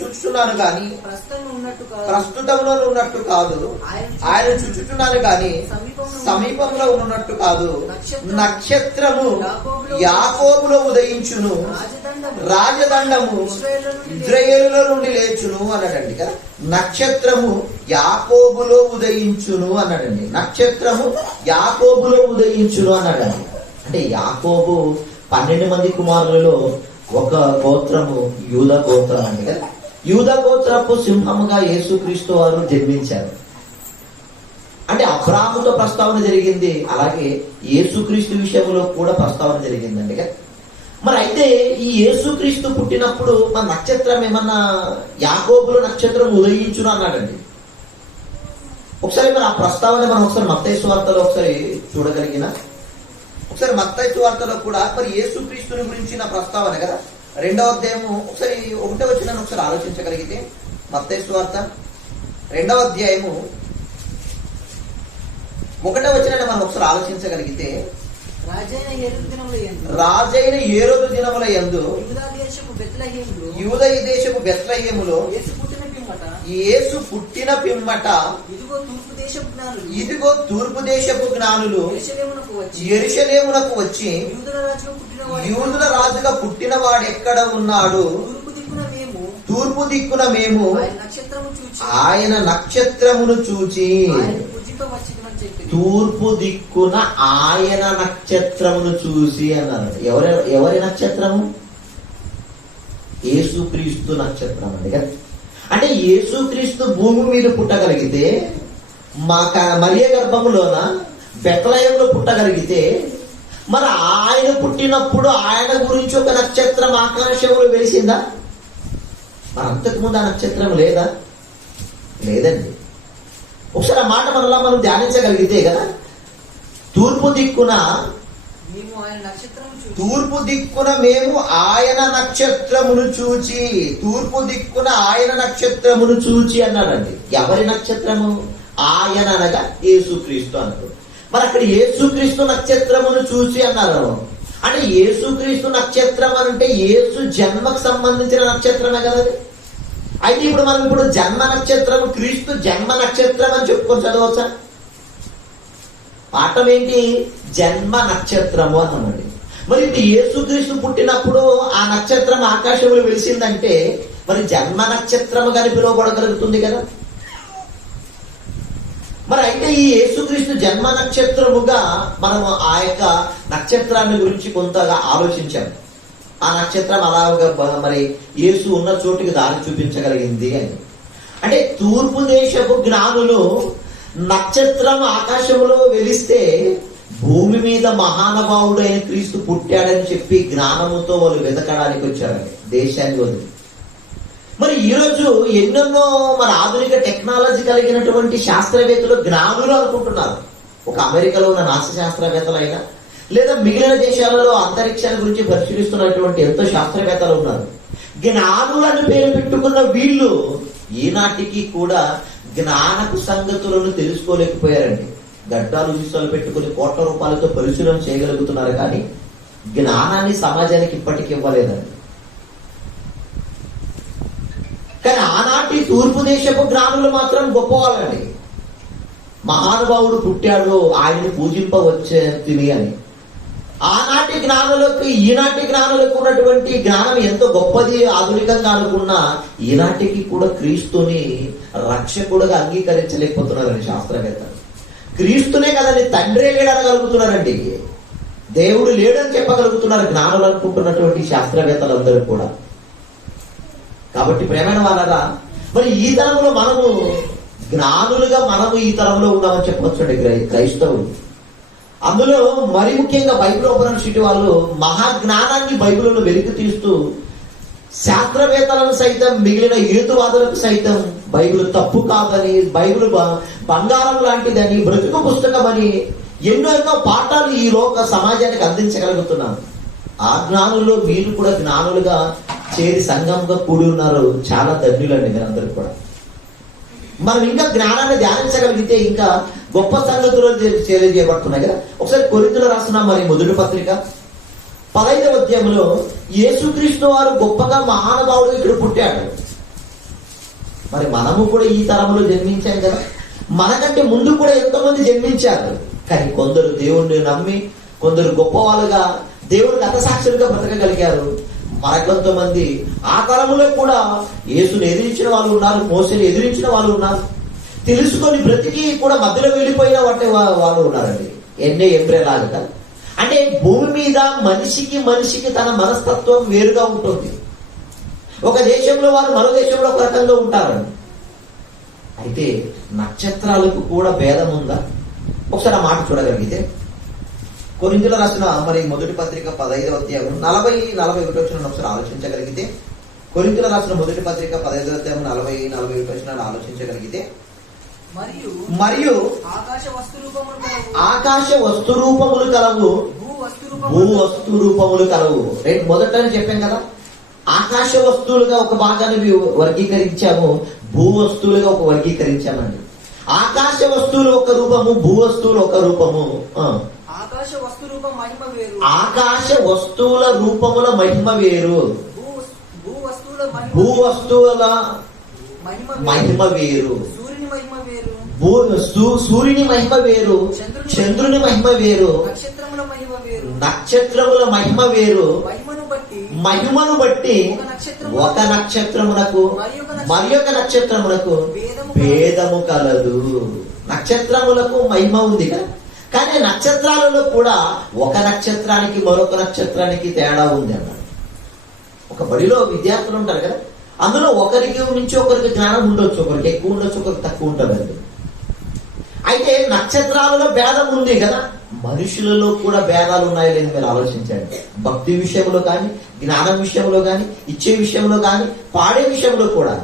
చూచుచున్నాను గాని ప్రస్తుతంలో ఉన్నట్టు కాదు, ఆయన చూచుచున్నాను గాని సమీపంలో ఉన్నట్టు కాదు. నక్షత్రము యాకోబులో ఉదయించును, రాజదండము ఇశ్రాయేలులో నుండి లేచును అన్నాడండి కదా. నక్షత్రము యాకోబులో ఉదయించును అన్నాడండి. నక్షత్రము యాకోబులో ఉదయించును అన్నాడండి. అంటే యాకోబు 12 మంది కుమారులలో ఒక గోత్రము యూదా గోత్రం అండి కదా. యూదా గోత్రపు సింహముగా యేసుక్రీస్తు వారు జన్మించారు. అంటే అబ్రాహాముతో ప్రస్తావన జరిగింది, అలాగే యేసుక్రీస్తు విషయంలో కూడా ప్రస్తావన జరిగిందండి కదా. మరి అయితే ఈ యేసుక్రీస్తు పుట్టినప్పుడు మన నక్షత్రం ఏమన్నా యాకోబులో నక్షత్రం ఉదయించును అన్నాడండి. ఒకసారి మరి ఆ ప్రస్తావన మనం ఒకసారి మత్తయి సువార్తలో ఒకసారి చూడగలిగిన, ఒకసారి మత్తయి సువార్తలో కూడా మరి యేసుక్రీస్తుని గురించిన ప్రస్తావన కదా. 2వ అధ్యాయము ఒకసారి 1వ వచనాన్ని ఒకసారి ఆలోచించగలిగితే, మత్తయి సువార్త 2వ అధ్యాయము 1వ వచనాన్ని మనం ఒకసారి ఆలోచించగలిగితే, రాజైన ఏరోదు దినముల యందు యూదయ దేశపు బెత్లెహేములో యేసు పుట్టిన పిమ్మట ఇదిగో తూర్పు దేశపు జ్ఞానులు యెరూషలేమునకు వచ్చి యూదుల రాజుగా పుట్టిన వాడు ఎక్కడ ఉన్నాడు, తూర్పు దిక్కున మేము ఆయన నక్షత్రమును చూచి, తూర్పు దిక్కున ఆయన నక్షత్రమును చూసి అన్నారు. ఎవరి నక్షత్రము? యేసుక్రీస్తు నక్షత్రం అండి కదా. అంటే యేసుక్రీస్తు భూమి మీద పుట్టగలిగితే, మరియ గర్భములోన బెత్లెహేములో పుట్టగలిగితే, మరి ఆయన పుట్టినప్పుడు ఆయన గురించి ఒక నక్షత్రం ఆకాశంలో వెలిసిందా? మరి అంతకుముందు ఆ నక్షత్రం లేదా? లేదండి. ఒకసారి ఆ మాట మనలా మనం ధ్యానించగలిగితే కదా, తూర్పు దిక్కున మేము ఆయన నక్షత్రమును చూచి, తూర్పు దిక్కున ఆయన నక్షత్రమును చూచి అన్నాడండి. ఎవరి నక్షత్రము? ఆయన అనగా యేసుక్రీస్తు అన్నారు. మరి అక్కడ యేసుక్రీస్తు నక్షత్రమును చూసి అన్నారు. అంటే యేసుక్రీస్తు నక్షత్రం అంటే యేసు జన్మకు సంబంధించిన నక్షత్రమే కదా. అయితే ఇప్పుడు జన్మ నక్షత్రం, క్రీస్తు జన్మ నక్షత్రం అని చెప్పుకొని చదవచ్చా? పాఠం ఏంటి? జన్మ నక్షత్రము అన్నమాట. మరి ఇప్పుడు యేసుక్రీస్తు పుట్టినప్పుడు ఆ నక్షత్రం ఆకాశంలో వెలిసిందంటే మరి జన్మ నక్షత్రముగా పిలువబడగలుగుతుంది కదా. మరి అయితే ఈ యేసుక్రీస్తు జన్మ నక్షత్రముగా మనము ఆ యొక్క నక్షత్రాన్ని గురించి కొంతగా ఆలోచించాం. ఆ నక్షత్రం అలాగా మరి యేసు ఉన్న చోటుకి దారి చూపించగలిగింది అని. అంటే తూర్పు దేశపు జ్ఞానులు నక్షత్రం ఆకాశంలో వెలిస్తే భూమి మీద మహానుభావుడైన క్రీస్తు పుట్టాడని చెప్పి జ్ఞానముతో వాళ్ళు వెతకడానికి వచ్చారండి దేశాన్ని వదిలి. మరి ఈరోజు ఎన్నెన్నో మరి ఆధునిక టెక్నాలజీ కలిగినటువంటి శాస్త్రవేత్తలు జ్ఞానులు అనుకుంటున్నారు. ఒక అమెరికాలో ఉన్న నాసా శాస్త్రవేత్తలైనా లేదా మిగిలిన దేశాలలో అంతరిక్షాల గురించి పరిశీలిస్తున్నటువంటి ఎంతో శాస్త్రవేత్తలు ఉన్నారు. జ్ఞానులను పేరు పెట్టుకున్న వీళ్ళు ఈనాటికి కూడా జ్ఞానపు సంగతులను తెలుసుకోలేకపోయారండి. గడ్డాలు విషయాలు పెట్టుకుని కోట్ల రూపాయలతో పరిశీలన చేయగలుగుతున్నారు, కానీ జ్ఞానాన్ని సమాజానికి ఇప్పటికి ఇవ్వలేదండి. కానీ ఆనాటి తూర్పు దేశపు జ్ఞానులు మాత్రం గొప్పవాళ్ళండి. మహానుభావుడు పుట్టాడు, ఆయన్ని పూజింపవచ్చేది అని. ఆనాటి జ్ఞానులకు ఈనాటి జ్ఞానులకు ఉన్నటువంటి జ్ఞానం ఎంతో గొప్పది ఆధునికంగా అనుకున్నా ఈనాటికి కూడా క్రీస్తుని రక్షకుడుగా అంగీకరించలేకపోతున్నారండి శాస్త్రవేత్తలు. క్రీస్తునే కదండి తండ్రే లేడనగలుగుతున్నారండి, దేవుడు లేడని చెప్పగలుగుతున్నారు జ్ఞానులు అనుకుంటున్నటువంటి శాస్త్రవేత్తలందరూ కూడా. కాబట్టి ప్రేమైన వాళ్ళరా, మరి ఈ తరంలో మనము జ్ఞానులుగా మనము ఈ తరంలో ఉన్నామని చెప్పవచ్చండి క్రైస్తవులు. అందులో మరి ముఖ్యంగా బైబిల్ ఓపెన్ సిటీ వాళ్ళు మహాజ్ఞానాన్ని బైబిల్లో వెలికి తీస్తూ శాస్త్రవేత్తలను సైతం మిగిలిన హేతువాదులకు సైతం బైబిల్ తప్పు కాదని, బైబిల్ బంగారం లాంటిదని, బ్రతుకు పుస్తకం అని ఎన్నో పాఠాలు ఈ లోక సమాజానికి అందించగలుగుతున్నారు. ఆ జ్ఞానుల్లో మీరు కూడా జ్ఞానులుగా చేరి సంఘంగా కూడి ఉన్నారు. చాలా ధన్యులండి మీరందరూ కూడా. మనం ఇంకా జ్ఞానాన్ని ధ్యానించగలిగితే ఇంకా గొప్ప సంగతులు తెలియజేయబడుతున్నాయి కదా. ఒకసారి కొరింథీయులకు రాసిన మరి మొదటి పత్రిక 15వ అధ్యాయంలో యేసుక్రీస్తు వారు గొప్పగా మహానుభావుడు ఇక్కడ పుట్టాడు. మరి మనము కూడా ఈ తరంలో జన్మించాం కదా. మనకంటే ముందు కూడా ఎంతో మంది జన్మించారు. కానీ కొందరు దేవుణ్ణి నమ్మి, కొందరు గొప్పవాళ్ళుగా దేవుడికి హతసాక్షులుగా బ్రతకగలిగారు. మరికొంత మంది ఆ కాలంలో కూడా యేసుని ఎదిరించిన వాళ్ళు ఉన్నారు, మోసేని ఎదిరించిన వాళ్ళు ఉన్నారు. తెలుసుకొని బ్రతికి కూడా మధ్యలో వెళ్ళిపోయిన వాటి వాళ్ళు ఉన్నారండి. ఎంబ్రేలాగా. అంటే భూమి మీద మనిషికి తన మనస్తత్వం వేరుగా ఉంటుంది. ఒక దేశంలో వారు మరో దేశంలో ఒక రకంగా ఉంటారండి. అయితే నక్షత్రాలకు కూడా భేదం ఉందా? ఒకసారి ఆ మాట చూడగలిగితే కొరింథీయులకు రాసిన మరి మొదటి పత్రిక 15వ అధ్యాయం 40-41 వచనాలను ఒకసారి ఆలోచించగలిగితే, కొరింథీయులకు రాసిన మొదటి పత్రిక 15వ అధ్యాయం 40-41 వచనాలను ఆలోచించగలిగితే, మరియు ఆకాశ వస్తు రూపములు కలవు, భూ వస్తు రూపములు కలవు. మొదట చెప్పాం కదా, ఆకాశ వస్తువులుగా ఒక భాగాన్ని వర్గీకరించాము, భూ వస్తువులుగా ఒక వర్గీకరించామండి. ఆకాశ వస్తువులు ఒక రూపము, భూ వస్తువులు ఒక రూపము. ఆకాశ వస్తువుల రూపముల మహిమ వేరు, భూ వస్తువుల మహిమ వేరు. సూర్యుని మహిమ వేరు, చంద్రుని మహిమ వేరు, నక్షత్రముల మహిమ వేరు. మహిమను బట్టి ఒక నక్షత్రమునకు మరి ఒక నక్షత్రమునకు భేదము కలదు. నక్షత్రములకు మహిమ ఉంది కదా, కానీ నక్షత్రాలలో కూడా ఒక నక్షత్రానికి మరొక నక్షత్రానికి తేడా ఉంది అన్నాడు. ఒక బడిలో విద్యార్థులు ఉంటారు కదా, అందులో ఒకరికి నుంచి ఒకరికి జ్ఞానం ఉండొచ్చు, ఒకరికి ఎక్కువ ఉండొచ్చు, ఒకరికి తక్కువ ఉంటుంది. అయితే నక్షత్రాలలో భేదం ఉంది కదా, మనుషులలో కూడా భేదాలు ఉన్నాయో లేని మీరు ఆలోచించండి. భక్తి విషయంలో కానీ, జ్ఞానం విషయంలో కానీ, ఇచ్చే విషయంలో కానీ, పాడే విషయంలో కూడా.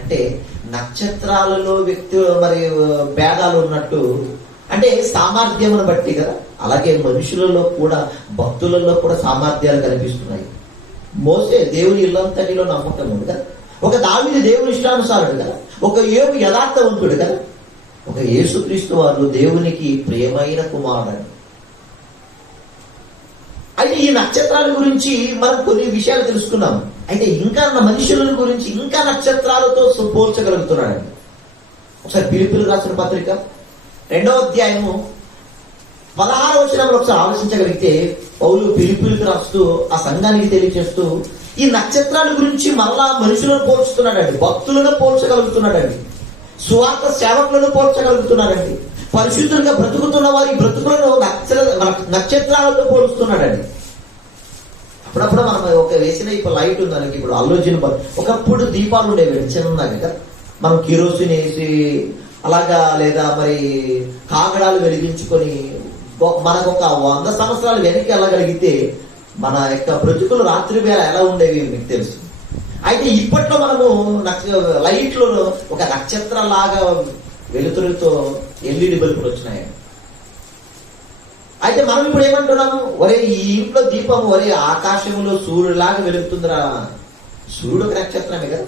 అంటే నక్షత్రాలలో వ్యక్తులు మరి భేదాలు ఉన్నట్టు, అంటే సామర్థ్యమును బట్టి కదా, అలాగే మనుషులలో కూడా, భక్తులలో కూడా సామర్థ్యాలు కనిపిస్తున్నాయి. మోసే దేవుని ఇల్లంతటిలో నమ్మకం ఉంది కదా, ఒక దావీదు దేవుని ఇష్టానుసారుడు కదా, ఒక యోబు యథార్థవంతుడు కదా, ఒక యేసుక్రీస్తు వారు దేవునికి ప్రియమైన కుమారుడు. అయితే ఈ నక్షత్రాల గురించి మనం కొన్ని విషయాలు తెలుసుకున్నాం. అయితే ఇంకా మనుషుల గురించి ఇంకా నక్షత్రాలతో పోల్చగలుగుతున్నాడు. ఒకసారి ఫిలిప్పీయులకు రాసిన పత్రిక 2వ అధ్యాయము 16వ వచనంలో ఒకసారి ఆలోచించగలిగితే, పౌలు ఫిలిప్పీయులకు రాస్తూ ఆ సంఘానికి తెలియజేస్తూ ఈ నక్షత్రాల గురించి మరలా మనుషులను పోల్చుతున్నాడండి, భక్తులను పోల్చగలుగుతున్నాడండి, సువార్త సేవకులను పోల్చగలుగుతున్నాడండి, పరిశుద్ధంగా బ్రతుకుతున్న వారి బ్రతుకులను నక్షత్రాలతో పోలుస్తున్నాడండి. అప్పుడప్పుడు మనం ఒక వేసిన ఇప్పుడు లైట్ ఉందానికి, ఇప్పుడు అల్లోజిన్ ఒకప్పుడు దీపాలు ఉండేవి చిన్నగా కదా, మనం కిరోసిన్ వేసి అలాగా, లేదా మరి కాగడాలు వెలిగించుకొని మనకు ఒక 100 సంవత్సరాలు వెనక్కి వెళ్ళగలిగితే మన యొక్క బ్రతుకులు రాత్రి వేళ ఎలా ఉండేవి మీకు తెలుసు. అయితే ఇప్పట్లో మనము లైట్లో ఒక నక్షత్రంలాగా వెలుతురుతో ఎల్ఈడి బల్బులు వచ్చినాయి. అయితే మనం ఇప్పుడు ఏమంటున్నాము, ఒరే ఈ ఇంట్లో దీపం ఒరే ఆకాశంలో సూర్యులాగా వెలుగుతుందిరా. సూర్యుడు ఒక నక్షత్రమే కదా.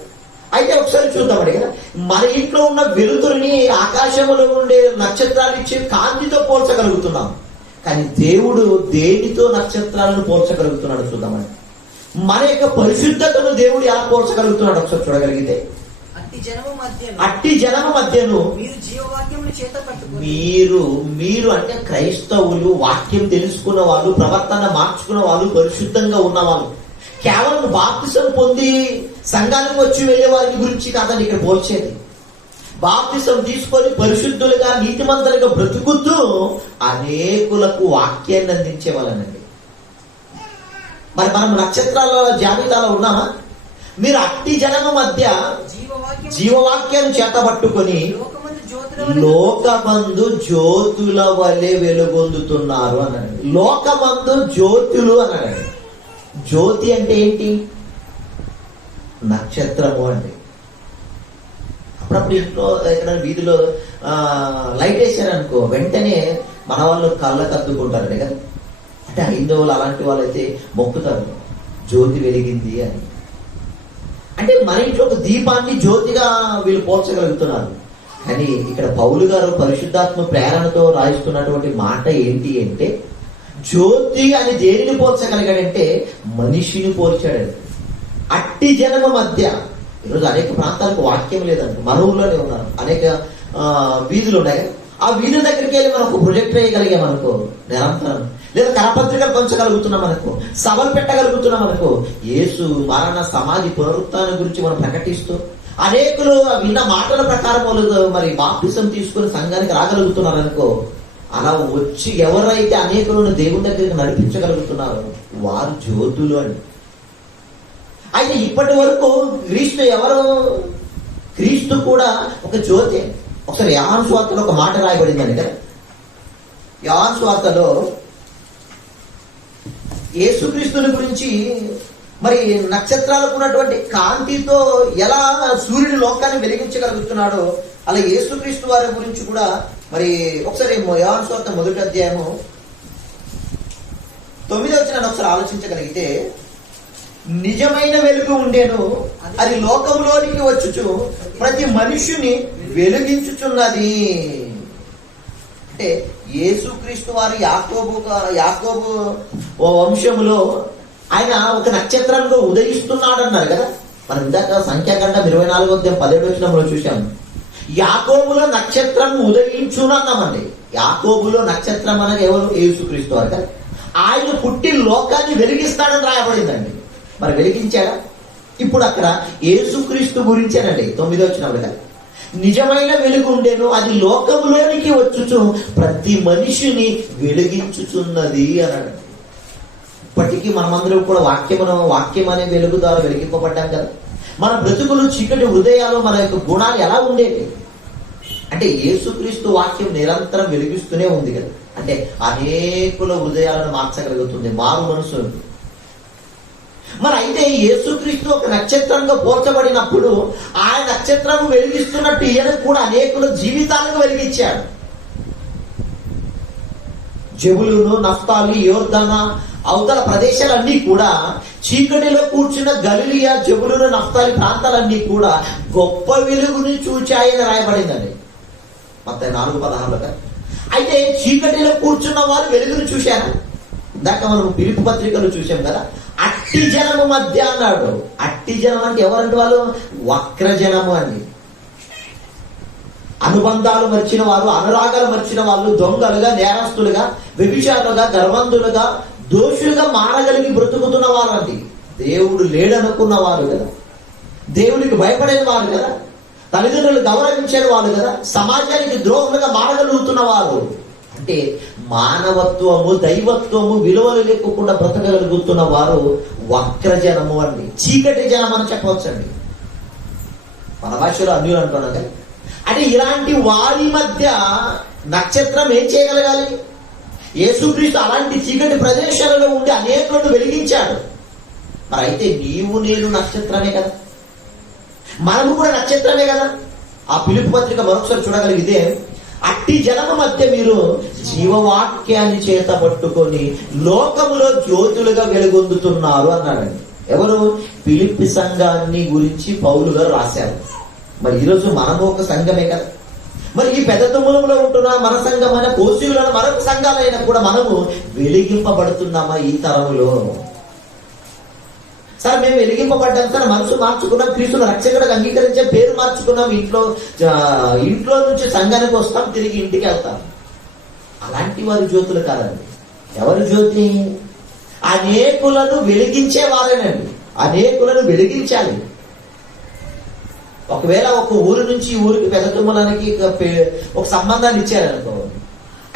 అయితే ఒకసారి చూద్దామండి కదా, మన ఇంట్లో ఉన్న వెలుతురిని ఆకాశంలో ఉండే నక్షత్రాలు ఇచ్చే కాంతితో పోల్చగలుగుతున్నాం. కానీ దేవుడు దేనితో నక్షత్రాలను పోల్చగలుగుతున్నాడు చూద్దామండి. మన యొక్క పరిశుద్ధతను దేవుడు ఎలా పోల్చగలుగుతున్నాడు ఒకసారి చూడగలిగితే, అట్టి జనము మధ్యను మీరు అంటే క్రైస్తవులు, వాక్యం తెలుసుకున్న వాళ్ళు, ప్రవర్తన మార్చుకున్న వాళ్ళు, పరిశుద్ధంగా ఉన్న వాళ్ళు, కేవలం బాప్తిసం పొంది సంఘానికి వచ్చి వెళ్లే వారి గురించి కాదని ఇక్కడ పోల్చేది. బాప్తిసం తీసుకొని పరిశుద్ధులుగా నీతిమంతులుగా బ్రతుకుతూ అనేకులకు వాక్యాన్ని అందించే వాళ్ళనండి. మరి మనం నక్షత్రాల జాబితాలో ఉన్నామా? మీరు అట్టి జనము మధ్య జీవవాక్యాన్ని చేతబట్టుకొని లోకమందు జ్యోతుల వలె వెలుగొందుతున్నారు అన్నాడు. లోకమందు జ్యోతులు అన్నాడు. జ్యోతి అంటే ఏంటి? నక్షత్రము అండి. అప్పుడప్పుడు ఇంట్లో ఎక్కడ వీధిలో లైట్ వేసారనుకో వెంటనే మన వాళ్ళు కళ్ళకు అద్దుకుంటారు కదా. అంటే హైందవులు అలాంటి వాళ్ళైతే మొక్కుతారు జ్యోతి వెలిగింది అని. అంటే మన ఇంట్లో ఒక దీపాన్ని జ్యోతిగా వీళ్ళు పోల్చగలుగుతున్నారు. కానీ ఇక్కడ పౌలు గారు పరిశుద్ధాత్మ ప్రేరణతో రాయిస్తున్నటువంటి మాట ఏంటి అంటే, జ్యోతి అని దేనిని పోల్చగలిగాడంటే మనిషిని పోల్చాడండి. అట్టి జనమ మధ్య ఈరోజు అనేక ప్రాంతాలకు వాక్యం లేదంట, మన ఊర్లోనే ఉన్నారు, అనేక వీధులు ఉన్నాయి. ఆ వీధుల దగ్గరికి వెళ్ళి మనం ఒక ప్రొజెక్ట్ వేయగలిగాం అనుకో నిరంతరం, లేదా కరపత్రికలు పంచగలుగుతున్నాం అనుకో, సభలు పెట్టగలుగుతున్నాం అనుకో, యేసు మరణ సమాధి పునరుత్థానం గురించి మనం ప్రకటిస్తూ అనేకులు విన్న మాటల ప్రకారం వాళ్ళు మరి బాప్తిసం తీసుకుని సంఘానికి రాగలుగుతున్నారు అనుకో, అలా వచ్చి ఎవరైతే అనేకులను దేవుని దగ్గరికి నడిపించగలుగుతున్నారో వారు జ్యోతులు అని. అయితే ఇప్పటి వరకు క్రీస్తు ఎవరు? క్రీస్తు కూడా ఒక జ్యోతి. ఒకసారి యోహాను సువార్తలో ఒక మాట రాయబడిందని కదా, యోహాను సువార్తలో యేసుక్రీస్తుని గురించి మరి నక్షత్రాలకు ఉన్నటువంటి కాంతితో ఎలా సూర్యుడి లోకాన్ని వెలిగించగలుగుతున్నాడో అలా యేసుక్రీస్తు వారి గురించి కూడా మరి ఒకసారి యోహాను సువార్త 1వ అధ్యాయము 9వ వచనాన్ని ఒకసారి ఆలోచించగలిగితే, నిజమైన వెలుగు ఉండేను, అది లోకంలోనికి వచ్చుచు ప్రతి మనుష్యుని వెలిగించుచున్నది. అంటే యేసుక్రీస్తు వారి యాకోబు వంశములో ఆయన ఒక నక్షత్రంలో ఉదయిస్తున్నాడు అన్నారు కదా. మనం ఇందాక సంఖ్యాకాండం 24వ అధ్యాయం 17వ వచనంలో చూశాము. యాకోబులో నక్షత్రం ఉదయించును అన్నామండి. యాకోబులో నక్షత్రం అనేది ఎవరు? యేసుక్రీస్తు వారు కదా. ఆయన పుట్టి లోకాన్ని వెలిగిస్తాడని రాయబడిందండి. మరి వెలిగించాడా? ఇప్పుడు అక్కడ యేసుక్రీస్తు గురించేనండి 9వ వచనంలో కదా, నిజమైన వెలుగు ఉండేను, అది లోకంలోనికి వచ్చుచు ప్రతి మనిషిని వెలిగించుచున్నది అన్నాడు. ఇప్పటికీ మనమందరం కూడా వాక్యం అనే వెలుగు ద్వారా వెలిగింపబడ్డాం కదా. మన బ్రతుకులు చీకటి హృదయాలు మన యొక్క గుణాలు ఎలా ఉండేవి అంటే, యేసుక్రీస్తు వాక్యం నిరంతరం వెలిగిస్తూనే ఉంది కదా. అంటే అనేకుల హృదయాలను మార్చగలుగుతుంది, మారు మనసు. మరి అయితే యేసుక్రీస్తు ఒక నక్షత్రంగా పోల్చబడినప్పుడు ఆ నక్షత్రం వెలిగిస్తున్నట్టు ఈయన కూడా అనేకుల జీవితాలకు వెలిగించాడు. జెబులూను, నఫ్తాలి, యోర్దాను అవతల ప్రదేశాలన్నీ కూడా చీకటిలో కూర్చున్న గలిలియా, జెబులూను, నఫ్తాలి ప్రాంతాలన్నీ కూడా గొప్ప వెలుగుని చూచాయని రాయబడిందండి మత్తయి 4:16. అయితే చీకటిలో కూర్చున్న వారు వెలుగును చూశారు. ఇందాక మనం పిలుపు పత్రికలు చూసాం కదా, అట్టి జనము మధ్య అన్నాడు. అట్టి జనం అంటే ఎవరంటే వాళ్ళు వక్రజనము అని. అనుబంధాలు మర్చిన వారు, అనురాగాలు మర్చిన వాళ్ళు, దొంగలుగా, నేరస్తులుగా, వ్యభిచారులుగా, గర్వంతులుగా, దోషులుగా మారగలిగి బ్రతుకుతున్న వారు అండి. దేవుడు లేడనుకున్న వారు కదా, దేవుడికి భయపడేది వారు కదా, తల్లిదండ్రులు గౌరవించేది వాళ్ళు కదా, సమాజానికి ద్రోహులుగా మారగలుగుతున్న వారు. అంటే మానవత్వము, దైవత్వము, విలువలు లేకుండా బ్రతకగలుగుతున్న వారు వక్రజనము అండి, చీకటి జనం అని చెప్పవచ్చండి. మన భాషలో అన్యులు అంటున్నాం కదా. అంటే ఇలాంటి వారి మధ్య నక్షత్రం ఏం చేయగలగాలి? యేసుక్రీస్తు అలాంటి చీకటి ప్రదేశాలలో ఉండి అనేకులను వెలిగించాడు. మరి అయితే నీవు నేను నక్షత్రమే కదా, మనము కూడా నక్షత్రమే కదా. ఆ పిలుపు పత్రిక మరొకసారి చూడగలిగితే, అట్టి జనము మధ్య మీరు జీవవాక్యాన్ని చేత పట్టుకొని లోకములో జ్యోతులుగా వెలుగొందుతున్నారు అన్నాడండి. ఎవరు? ఫిలిప్పి సంఘాన్ని గురించి పౌలు గారు రాశారు. మరి ఈరోజు మనము ఒక సంఘమే కదా. మరి ఈ పెద్ద తుమ్ములంలో ఉంటున్న మన సంఘమైన కోసిలో మరొక సంఘాలైనా కూడా మనము వెలిగింపబడుతున్నామా ఈ తరములో? సార్ మేము వెలిగింపబడ్డాం సార్, మనసు మార్చుకున్నాం, క్రీస్తును రక్షకుడిగా అంగీకరించే పేరు మార్చుకున్నాం, ఇంట్లో నుంచి సంఘానికి వస్తాం, తిరిగి ఇంటికి వెళ్తాం. అలాంటి వారి జ్యోతులు కాదండి. ఎవరి జ్యోతి? అనేకులను వెలిగించే వారేనండి. అనేకులను వెలిగించాలి. ఒకవేళ ఒక ఊరు నుంచి ఈ ఊరికి పెద్ద తుమ్మలానికి ఒక సంబంధాన్ని ఇచ్చారనుకో,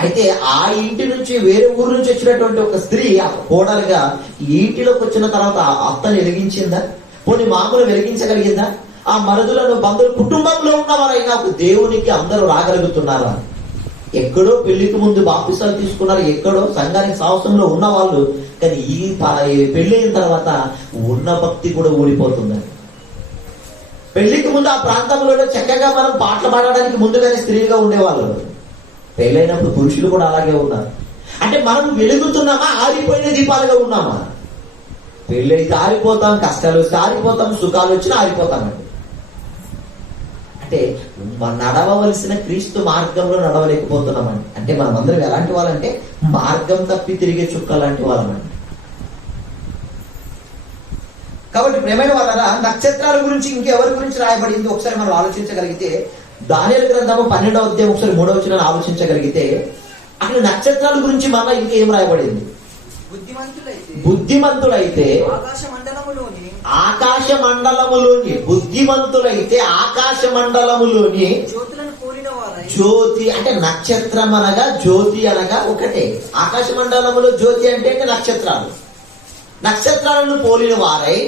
అయితే ఆ ఇంటి నుంచి వేరే ఊరు నుంచి వచ్చినటువంటి ఒక స్త్రీ కోడలుగా ఈ ఇంటిలోకి వచ్చిన తర్వాత అత్తను వెలిగించిందా? పోనీ మామూలు వెలిగించగలిగిందా? ఆ మరుదులను బంధువులు కుటుంబంలో ఉన్నవారైనా ఒక దేవునికి అందరూ రాగలుగుతున్నారా? ఎక్కడో పెళ్లికి ముందు బాప్తిసాలు తీసుకున్నారు, ఎక్కడో సంఘానికి సాహసంలో ఉన్న వాళ్ళు, కానీ ఈ పెళ్లి అయిన తర్వాత ఉన్న భక్తి కూడా ఊడిపోతుందని. పెళ్లికి ముందు ఆ ప్రాంతంలో చక్కగా మనం పాటలు పాడడానికి ముందుగానే స్త్రీలుగా ఉండేవాళ్ళు, పెళ్ళైనప్పుడు పురుషులు కూడా అలాగే ఉన్నారు. అంటే మనం వెలుగుతున్నామా, ఆరిపోయిన దీపాలుగా ఉన్నామా? పెళ్ళైతే ఆరిపోతాం, కష్టాలు వస్తే ఆరిపోతాం, సుఖాలు వచ్చినా ఆరిపోతామండి. అంటే అంటే నడవవలసిన క్రీస్తు మార్గంలో నడవలేకపోతున్నామండి. అంటే మనం అందరం ఎలాంటి వాళ్ళంటే మార్గం తప్పి తిరిగే చుక్క లాంటి వాళ్ళమండి. కాబట్టి ప్రేమైన వాళ్ళరా, నక్షత్రాల గురించి ఇంకెవరి గురించి రాయబడింది ఒకసారి మనం ఆలోచించగలిగితే, దానియేలు గ్రంథము 12వ అధ్యాయం ఒకసారి 3వ వచనాన్ని ఆలోచించగలిగితే అక్కడ నక్షత్రాల గురించి మళ్ళా ఇంకేం రాయబడింది? బుద్ధిమంతులైతే ఆకాశ మండలములోని బుద్ధిమంతులైతే ఆకాశ మండలములోని జ్యోతి, అంటే నక్షత్రం అనగా జ్యోతి అనగా ఒకటే. ఆకాశ మండలములో జ్యోతి అంటే నక్షత్రాలు. నక్షత్రాలను పోలిన వారై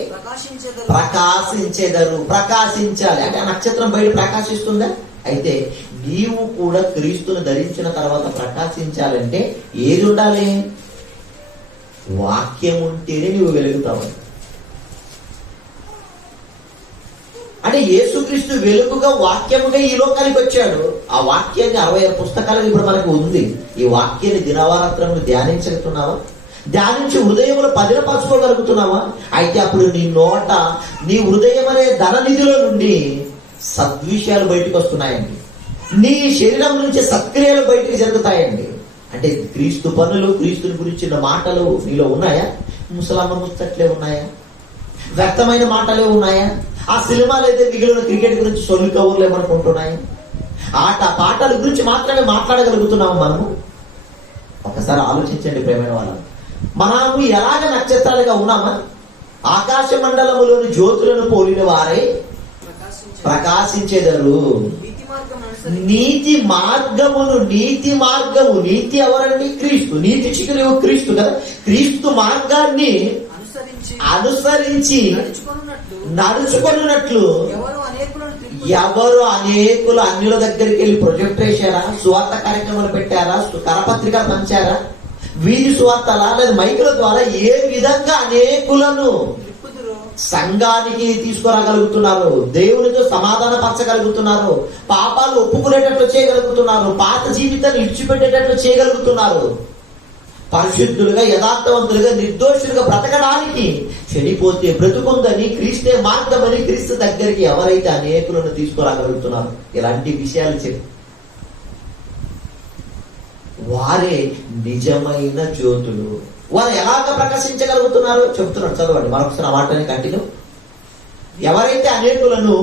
ప్రకాశించెదరు. ప్రకాశించాలి అంటే ఆ నక్షత్రం బయట ప్రకాశిస్తుందా? అయితే నీవు కూడా క్రీస్తును ధరించిన తర్వాత ప్రకాశించాలంటే ఏది ఉండాలి? వాక్యం ఉంటేనే నువ్వు వెలుగుతావు. అంటే యేసుక్రీస్తు వెలుగుగా వాక్యముగా ఈ లోకానికి వచ్చాడు. ఆ వాక్యాన్ని 66 పుస్తకాలు ఇప్పుడు మనకు ఉంది. ఈ వాక్యాన్ని దినవారాత్రములు ధ్యానించగలుగుతున్నావా? ధ్యానించి హృదయంలో పదిలపరచుకోగలుగుతున్నావా? అయితే అప్పుడు నీ నోట, నీ హృదయం అనే ధననిధిలో నుండి సద్విషయాలు బయటకు వస్తున్నాయండి. నీ శరీరం నుంచి సత్క్రియలు బయటకు జరుగుతాయండి. అంటే క్రీస్తు పనులు, క్రీస్తుని గురించిన మాటలు నీలో ఉన్నాయా? ముసలామ ముచ్చట్లే ఉన్నాయా? వ్యక్తమైన మాటలే ఉన్నాయా? ఆ సినిమాలు అయితే మిగిలిన క్రికెట్ గురించి సొల్లు కవర్లు ఏమనుకుంటున్నాయా? ఆట పాటల గురించి మాత్రమే మాట్లాడగలుగుతున్నాము మనము? ఒకసారి ఆలోచించండి ప్రేమైన వాళ్ళం. మనము ఎలాగ నక్షత్రాలుగా ఉన్నామా? ఆకాశ మండలములోని జ్యోతులను పోలిన వారై ప్రకాశించెదరు. నీతి మార్గమును, నీతి మార్గము, నీతి ఎవరండి? క్రీస్తు. నీతి చిగురు క్రీస్తు కదా. క్రీస్తు మార్గాన్ని అనుసరించి నడుచుకున్నట్లు ఎవరు అనేకులు అన్యుల దగ్గరికి వెళ్ళి ప్రొజెక్ట్ వేశారా? సువార్త కార్యక్రమాలు పెట్టారా? కరపత్రికలు పంచారా? వీధి సువార్తలా? లేదా మైకుల ద్వారా ఏ విధంగా అనేకులను సంఘానికి తీసుకురాగలుగుతున్నారు? దేవునితో సమాధాన పరచగలుగుతున్నారు? పాపాలు ఒప్పుకునేటట్లు చేయగలుగుతున్నారు? పాత జీవితాన్ని విడిచిపెట్టేటట్లు చేయగలుగుతున్నారు? పరిశుద్ధులుగా, యథార్థవంతులుగా, నిర్దోషులుగా బ్రతకడానికి చెడిపోతే బ్రతుకుందని, క్రీస్తే మార్గమని క్రీస్తు దగ్గరికి ఎవరైతే అనేకులను తీసుకురాగలుగుతున్నారు, ఇలాంటి విషయాలు చెప్పి వారే నిజమైన జ్యోతులు. వారు ఎలాగ ప్రకాశించగలుగుతున్నారు చెప్తున్నాడు. చదవండి మరొకసారి ఆ మాటని కంటిన్యూ. ఎవరైతే అనేకులను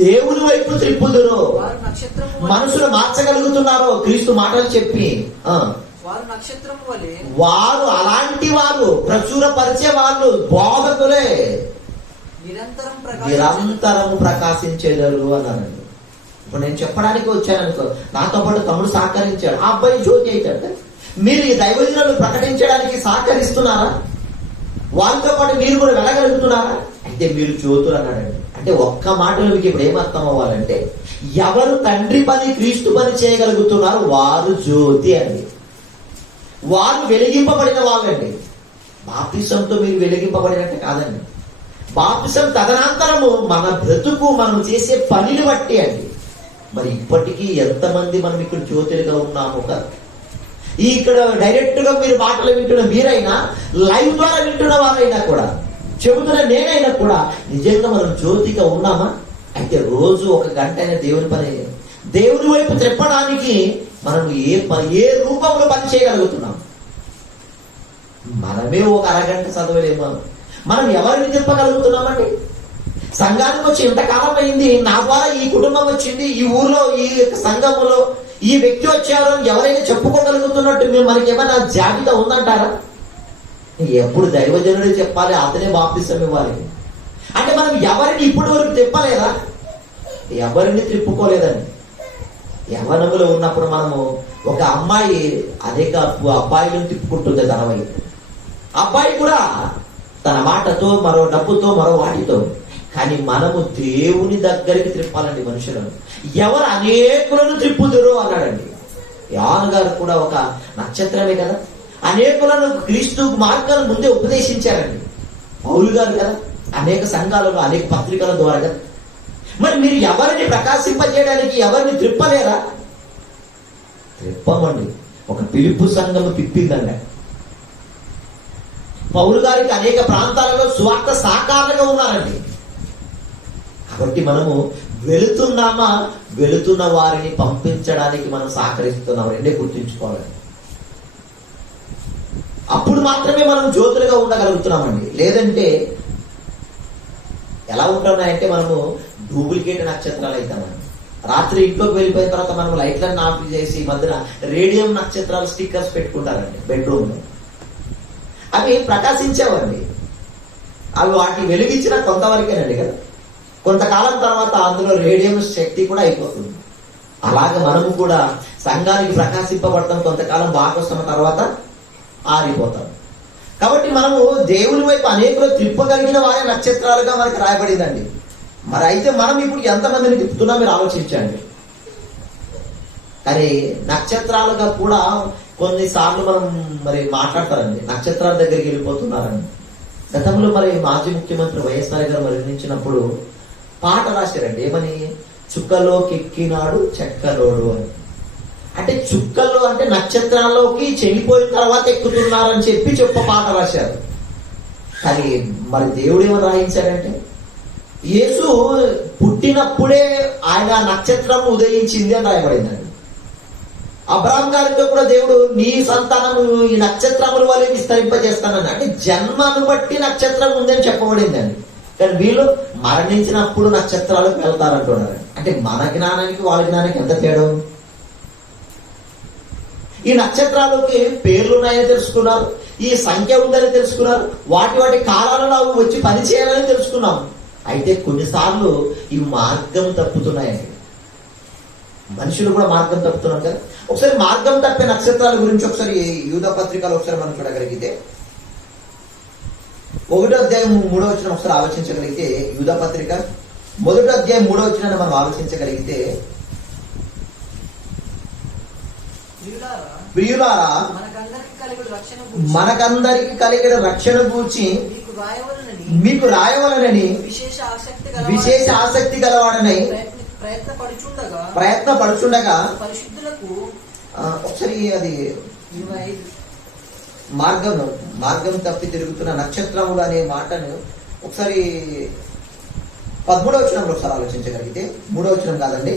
దేవుని వైపు త్రిప్పుదురో, మనసును మార్చగలుగుతున్నారో క్రీస్తు మాటలు చెప్పి, వారు అలాంటి వారు, ప్రచురపరిచే వాళ్ళు, బోధకులే నిరంతరం ప్రకాశించేదారు అన్నారండి. ఇప్పుడు నేను చెప్పడానికి వచ్చాననుకో, నాతో పాటు తమ్ముడు సహకరించాడు, ఆ అబ్బాయి జ్యోతి అవుతాడు. మీరు ఈ దైవజనులను ప్రకటించడానికి సహకరిస్తున్నారా? వాళ్ళతో పాటు మీరు కూడా వెళ్ళగలుగుతున్నారా? అయితే మీరు జ్యోతులు అన్నాడండి. అంటే ఒక్క మాటలో మీకు ఇప్పుడు ఏమర్థం అవ్వాలంటే, ఎవరు తండ్రి పని, క్రీస్తు పని చేయగలుగుతున్నారు వారు జ్యోతి అండి. వారు వెలిగింపబడిన వాళ్ళండి. బాప్తిసంతో మీరు వెలిగింపబడినట్టు కాదండి. బాప్తిసం తదనంతరము మన బ్రతుకు, మనం చేసే పనిని బట్టి అండి. మరి ఇప్పటికీ ఎంతమంది మనం ఇక్కడ జ్యోతులుగా ఉన్నాము కదా. ఇక్కడ డైరెక్ట్ గా మీరు మాటలు వింటున్న మీరైనా, లైవ్ ద్వారా వింటున్న వారైనా కూడా, చెబుతున్న నేనైనా కూడా నిజంగా మనం జ్యోతిగా ఉన్నామా? అయితే రోజు 1 గంట అయినా దేవుని పని, దేవుని వైపు చెప్పడానికి మనం ఏ రూపంలో పని చేయగలుగుతున్నాం? మనమే 1 అరగంట చదవలేమో. మనం ఎవరిని చెప్పగలుగుతున్నామండి? సంఘానికి వచ్చి ఇంతకాలం అయింది, నా ద్వారా ఈ కుటుంబం వచ్చింది, ఈ ఊర్లో, ఈ సంఘములో ఈ వ్యక్తి వచ్చారు ఎవరైనా చెప్పుకోగలుగుతున్నట్టు మేము మనకి ఏమైనా జాబితా ఉందంటారా? ఎప్పుడు దైవజనుడే చెప్పాలి, అతనే బాప్తిసం ఇవ్వాలి. అంటే మనం ఎవరిని ఇప్పటి వరకు తిప్పలేదా? ఎవరిని తిప్పుకోలేదండి. యవ్వనములో ఉన్నప్పుడు మనము, ఒక అమ్మాయి అనేక అబ్బాయిలను తిప్పుకుంటుంది తన వైపు. అబ్బాయి కూడా తన మాటతో, మరో డబ్బుతో, మరో వాటితో. కానీ మనము దేవుని దగ్గరికి త్రిప్పాలండి మనుషులను. ఎవరు అనేకులను త్రిప్పుదురు అన్నాడండి. యోహాను గారు కూడా ఒక నక్షత్రమే కదా. అనేకులను క్రీస్తు మార్గాన్ని ముందే ఉపదేశించారండి. పౌలు గారు కదా, అనేక సంఘాలలో, అనేక పత్రికల ద్వారా కదా. మరి మీరు ఎవరిని ప్రకాశింపజేయడానికి ఎవరిని త్రిప్పలేరా? త్రిప్పమండి. ఒక పిలుపు సంఘము తిప్పిందండి. పౌలు గారికి అనేక ప్రాంతాలలో సువార్త సాకారంగా ఉన్నారండి. కాబట్టి మనము వెళుతున్నామా, వెళుతున్న వారిని పంపించడానికి మనం సహకరిస్తున్నాం. రెండే గుర్తుంచుకోవాలి. అప్పుడు మాత్రమే మనం జ్యోతులుగా ఉండగలుగుతున్నామండి. లేదంటే ఎలా ఉంటున్నాయంటే మనము డూప్లికేట్ నక్షత్రాలు అవుతామండి. రాత్రి ఇంట్లోకి వెళ్ళిపోయిన తర్వాత మనం లైట్లను ఆఫ్ చేసి మధ్యన రేడియం నక్షత్రాలు స్టిక్కర్స్ పెట్టుకుంటారండి బెడ్రూమ్ లో. అవి ప్రకాశించేవండి. అవి వాటిని వెలిగించిన కొంతవరకేనండి కదా, కొంతకాలం తర్వాత అందులో రేడియం శక్తి కూడా అయిపోతుంది. అలాగే మనము కూడా సంఘానికి ప్రకాశింపబడతాం, కొంతకాలం బాగా వస్తున్న తర్వాత ఆరిపోతాం. కాబట్టి మనము దేవుని వైపు అనేకులు తిప్పగలిగిన వారే నక్షత్రాలుగా మనకి రాయబడిందండి. మరి అయితే మనం ఇప్పుడు ఎంతమందిని తిప్పుతున్నా మీరు ఆలోచించండి. కానీ నక్షత్రాలుగా కూడా కొన్నిసార్లు మనం మరి మాట్లాడతారండి, నక్షత్రాల దగ్గరికి వెళ్ళిపోతున్నారండి. గతంలో మరి మాజీ ముఖ్యమంత్రి వైఎస్ఆర్ గారు మరణించినప్పుడు పాట రాశారండి. ఏమని? చుక్కలోకి ఎక్కినాడు చెక్కలోడు అని. అంటే చుక్కల్లో అంటే నక్షత్రాల్లోకి చెల్లిపోయిన తర్వాత ఎక్కుతున్నారని చెప్ప పాట రాశారు. కానీ మరి దేవుడు ఏమని రాయించాడంటే, యేసు పుట్టినప్పుడే ఆయన నక్షత్రం ఉదయించింది అని రాయబడిందండి. అబ్రాహం గారితో కూడా దేవుడు నీ సంతానం ఈ నక్షత్రముల వల్ల విస్తరింపజేస్తానని, అంటే జన్మను బట్టి నక్షత్రం ఉందని చెప్పబడిందండి. కానీ వీళ్ళు మరణించినప్పుడు నక్షత్రాలకు వెళ్తారంటున్నారు. అంటే మన జ్ఞానానికి వాళ్ళ జ్ఞానానికి ఎంత తేడా? ఈ నక్షత్రాలకి పేర్లు ఉన్నాయని తెలుసుకున్నారు, ఈ సంఖ్య ఉందని తెలుసుకున్నారు, వాటి వాటి కాలాలలో అవి వచ్చి పని చేయాలని తెలుసుకున్నాం. అయితే కొన్నిసార్లు ఈ మార్గం తప్పుతున్నాయండి. మనుషులు కూడా మార్గం తప్పుతున్నారు కదా. ఒకసారి మార్గం తప్పే నక్షత్రాల గురించి ఒకసారి యూదా పత్రికలో ఒకసారి మనం చూడగలిగితే, 1వ అధ్యాయం 3వ వచనం ఒకసారి ఆలోచించగలిగితే, యూదా పత్రిక 1వ అధ్యాయం 3వ వచనాన్ని మనం ఆలోచించగలిగితే, ప్రియులారా మనకందరికి కలిగిన రక్షణ గూర్చి మీకు రాయవలనని విశేష ఆసక్తి గలవాడనై ప్రయత్నపడుచుండగా ఒకసారి అది మార్గం తప్పి తిరుగుతున్న నక్షత్రములు అనే మాటను ఒకసారి 13వ వచనంలో ఒకసారి ఆలోచించగలిగితే, 3వ వచనం కాదండి,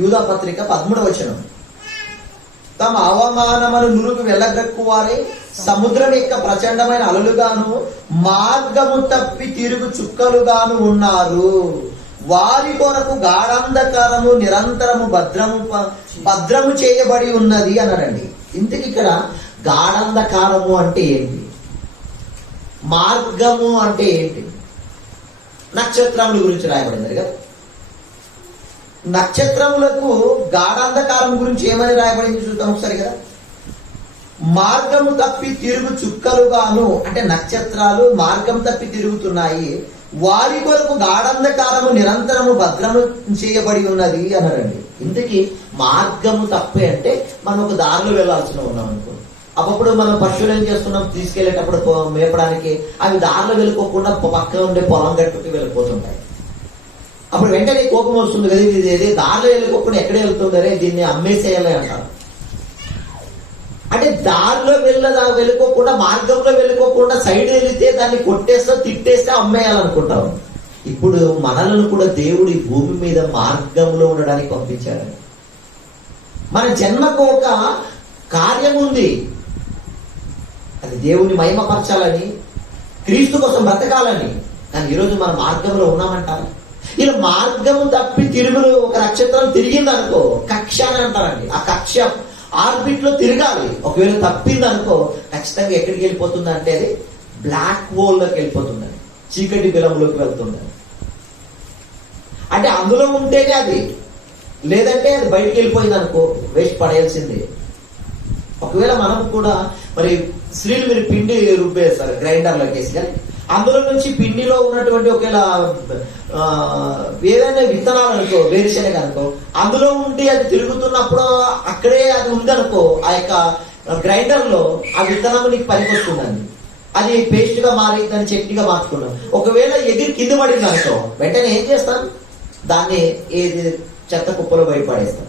యూదా పత్రిక 13వ వచనం. తమ అవమానమును నురుగు వెళ్ళగ్రక్కువారే సముద్రం యొక్క ప్రచండమైన అలలుగాను మార్గము తప్పి తిరుగు చుక్కలుగాను ఉన్నారు. వారి కొరకు గాఢాంధకారము నిరంతరము భద్రము చేయబడి ఉన్నది అన్నాడండి. ఇంతకి ఇక్కడ గాఢాంధకారము అంటే ఏంటి, మార్గము అంటే ఏంటి? నక్షత్రముల గురించి రాయబడింది కదా. నక్షత్రములకు గాఢాంధకారం గురించి ఏమని రాయబడింది చూద్దాం ఒకసారి కదా. మార్గము తప్పి తిరుగు చుక్కలుగాను, అంటే నక్షత్రాలు మార్గం తప్పి తిరుగుతున్నాయి, వారి కొరకు గాఢాంధకారము నిరంతరము భద్రము చేయబడి ఉన్నది అన్నారండి. ఇంతకీ మార్గము తప్పే అంటే మనం ఒక దారిలో వెళ్లాల్సిన ఉన్నాం అనుకో. అప్పుడు మనం పశువులు ఏం చేస్తున్నాం, తీసుకెళ్లేటప్పుడు మేపడానికి అవి దారిలో వెళ్ళిపోకుండా పక్కన ఉండే పొలం గట్టుకి వెళ్ళిపోతుంటాయి. అప్పుడు వెంటనే కోపం వస్తుంది కదా, ఇది దారిలో వెళ్ళిపోకుండా ఎక్కడ వెళ్తుందరే, దీన్ని అమ్మేసేయాలి అంటారు. అంటే దారిలో వెళ్ళిపోకుండా మార్గంలో వెళ్ళిపోకుండా సైడ్ వెళితే దాన్ని కొట్టేస్తా తిట్టేస్తే అమ్మేయాలనుకుంటాం. ఇప్పుడు మనలను కూడా దేవుడి భూమి మీద మార్గంలో ఉండడానికి పంపించాడు. మన జన్మకు ఒక కార్యం ఉంది, అది దేవుని మహిమపరచాలని, క్రీస్తు కోసం బ్రతకాలని. కానీ ఈరోజు మన మార్గంలో ఉన్నామంటారు. ఇలా మార్గము తప్పి తిరుగులు ఒక నక్షత్రం తిరిగింది అనుకో, కక్ష అని అంటారండి. ఆ కక్ష ఆర్బిట్ లో తిరగాలి. ఒకవేళ తప్పింది అనుకో, ఖచ్చితంగా ఎక్కడికి వెళ్ళిపోతుంది అంటే అది బ్లాక్ హోల్ లోకి వెళ్ళిపోతుందని, చీకటి బిలంలోకి వెళ్తుందని. అంటే అందులో ఉంటేనే అది, లేదంటే అది బయటికి వెళ్ళిపోయింది అనుకో, వేస్ట్ పడేయాల్సిందే. ఒకవేళ మనం కూడా మరి స్త్రీలు మీరు పిండి రుబ్బేస్తారు గ్రైండర్లోకి వేసి, కానీ అందులో నుంచి పిండిలో ఉన్నటువంటి ఒకవేళ ఏదైనా విత్తనాలు అనుకో, వేరుశనగ అనుకో, అందులో ఉండి అది తిరుగుతున్నప్పుడు అక్కడే అది ఉందనుకో, ఆ యొక్క గ్రైండర్ లో ఆ విత్తనం నీకు పనికొస్తుందండి. అది పేస్ట్ గా మారి దాన్ని చట్నీగా మార్చుకున్నాం. ఒకవేళ ఎగిరి కింద పడింది అనుకో, వెంటనే ఏం చేస్తాం, దాన్ని ఏది చెత్త కుప్పలో బయటపడేస్తాం.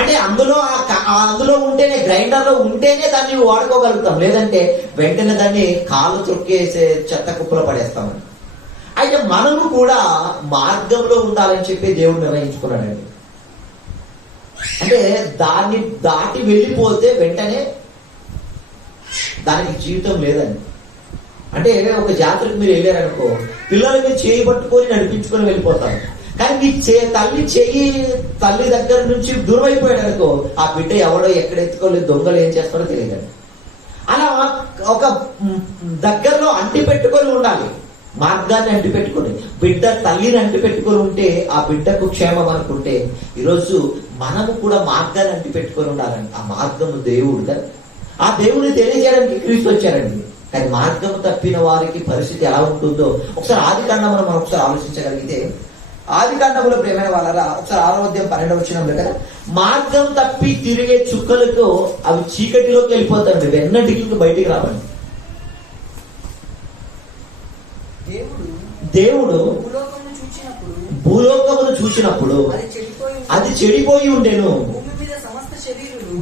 అంటే అందులో ఉంటేనే, గ్రైండర్ లో ఉంటేనే దాన్ని వాడుకోగలుగుతాం, లేదంటే వెంటనే దాన్ని కాళ్ళు త్రొక్కేసే చెత్త కుప్పలో పడేస్తామని. అయితే మనము కూడా మార్గంలో ఉండాలని చెప్పి దేవుడు నిర్ణయించుకున్నాడండి. అంటే దాన్ని దాటి వెళ్ళిపోతే వెంటనే దానికి జీవితం లేదండి. అంటే ఒక జాతరకు మీరు వెళ్ళారనుకో, పిల్లలకి చేయి పట్టుకొని నడిపించుకొని వెళ్ళిపోతారు. కానీ మీ తల్లి దగ్గర నుంచి దూరం అయిపోయాడు అనుకో, ఆ బిడ్డ ఎవడో ఎక్కడ ఎత్తుకోలేదు, దొంగలు ఏం చేస్తాడో తెలియదండి. అలా ఒక దగ్గరలో అంటి పెట్టుకొని ఉండాలి, మార్గాన్ని అంటి పెట్టుకొని, బిడ్డ తల్లిని అంటి పెట్టుకొని ఉంటే ఆ బిడ్డకు క్షేమం అనుకుంటే, ఈరోజు మనము కూడా మార్గాన్ని అంటి పెట్టుకొని ఉండాలండి. ఆ మార్గము దేవుడు కదా, ఆ దేవుడిని తెలియజేయడానికి క్రీస్తు వచ్చారండి. కానీ మార్గం తప్పిన వారికి పరిస్థితి ఎలా ఉంటుందో ఒకసారి ఆదికాండములో మనం ఒకసారి ఆలోచించగలిగితే, ఆదికాండములో ప్రేమైన వాళ్ళరా ఒకసారి 6వ అధ్యాయం 12వ వచనంలో కదా, మార్గం తప్పి తిరిగే చుక్కలతో అవి చీకటిలోకి వెళ్ళిపోతాయండి, వెన్నటికి బయటికి రావండి. దేవుడు భూలోకమును చూసినప్పుడు అది చెడిపోయి ఉండెను.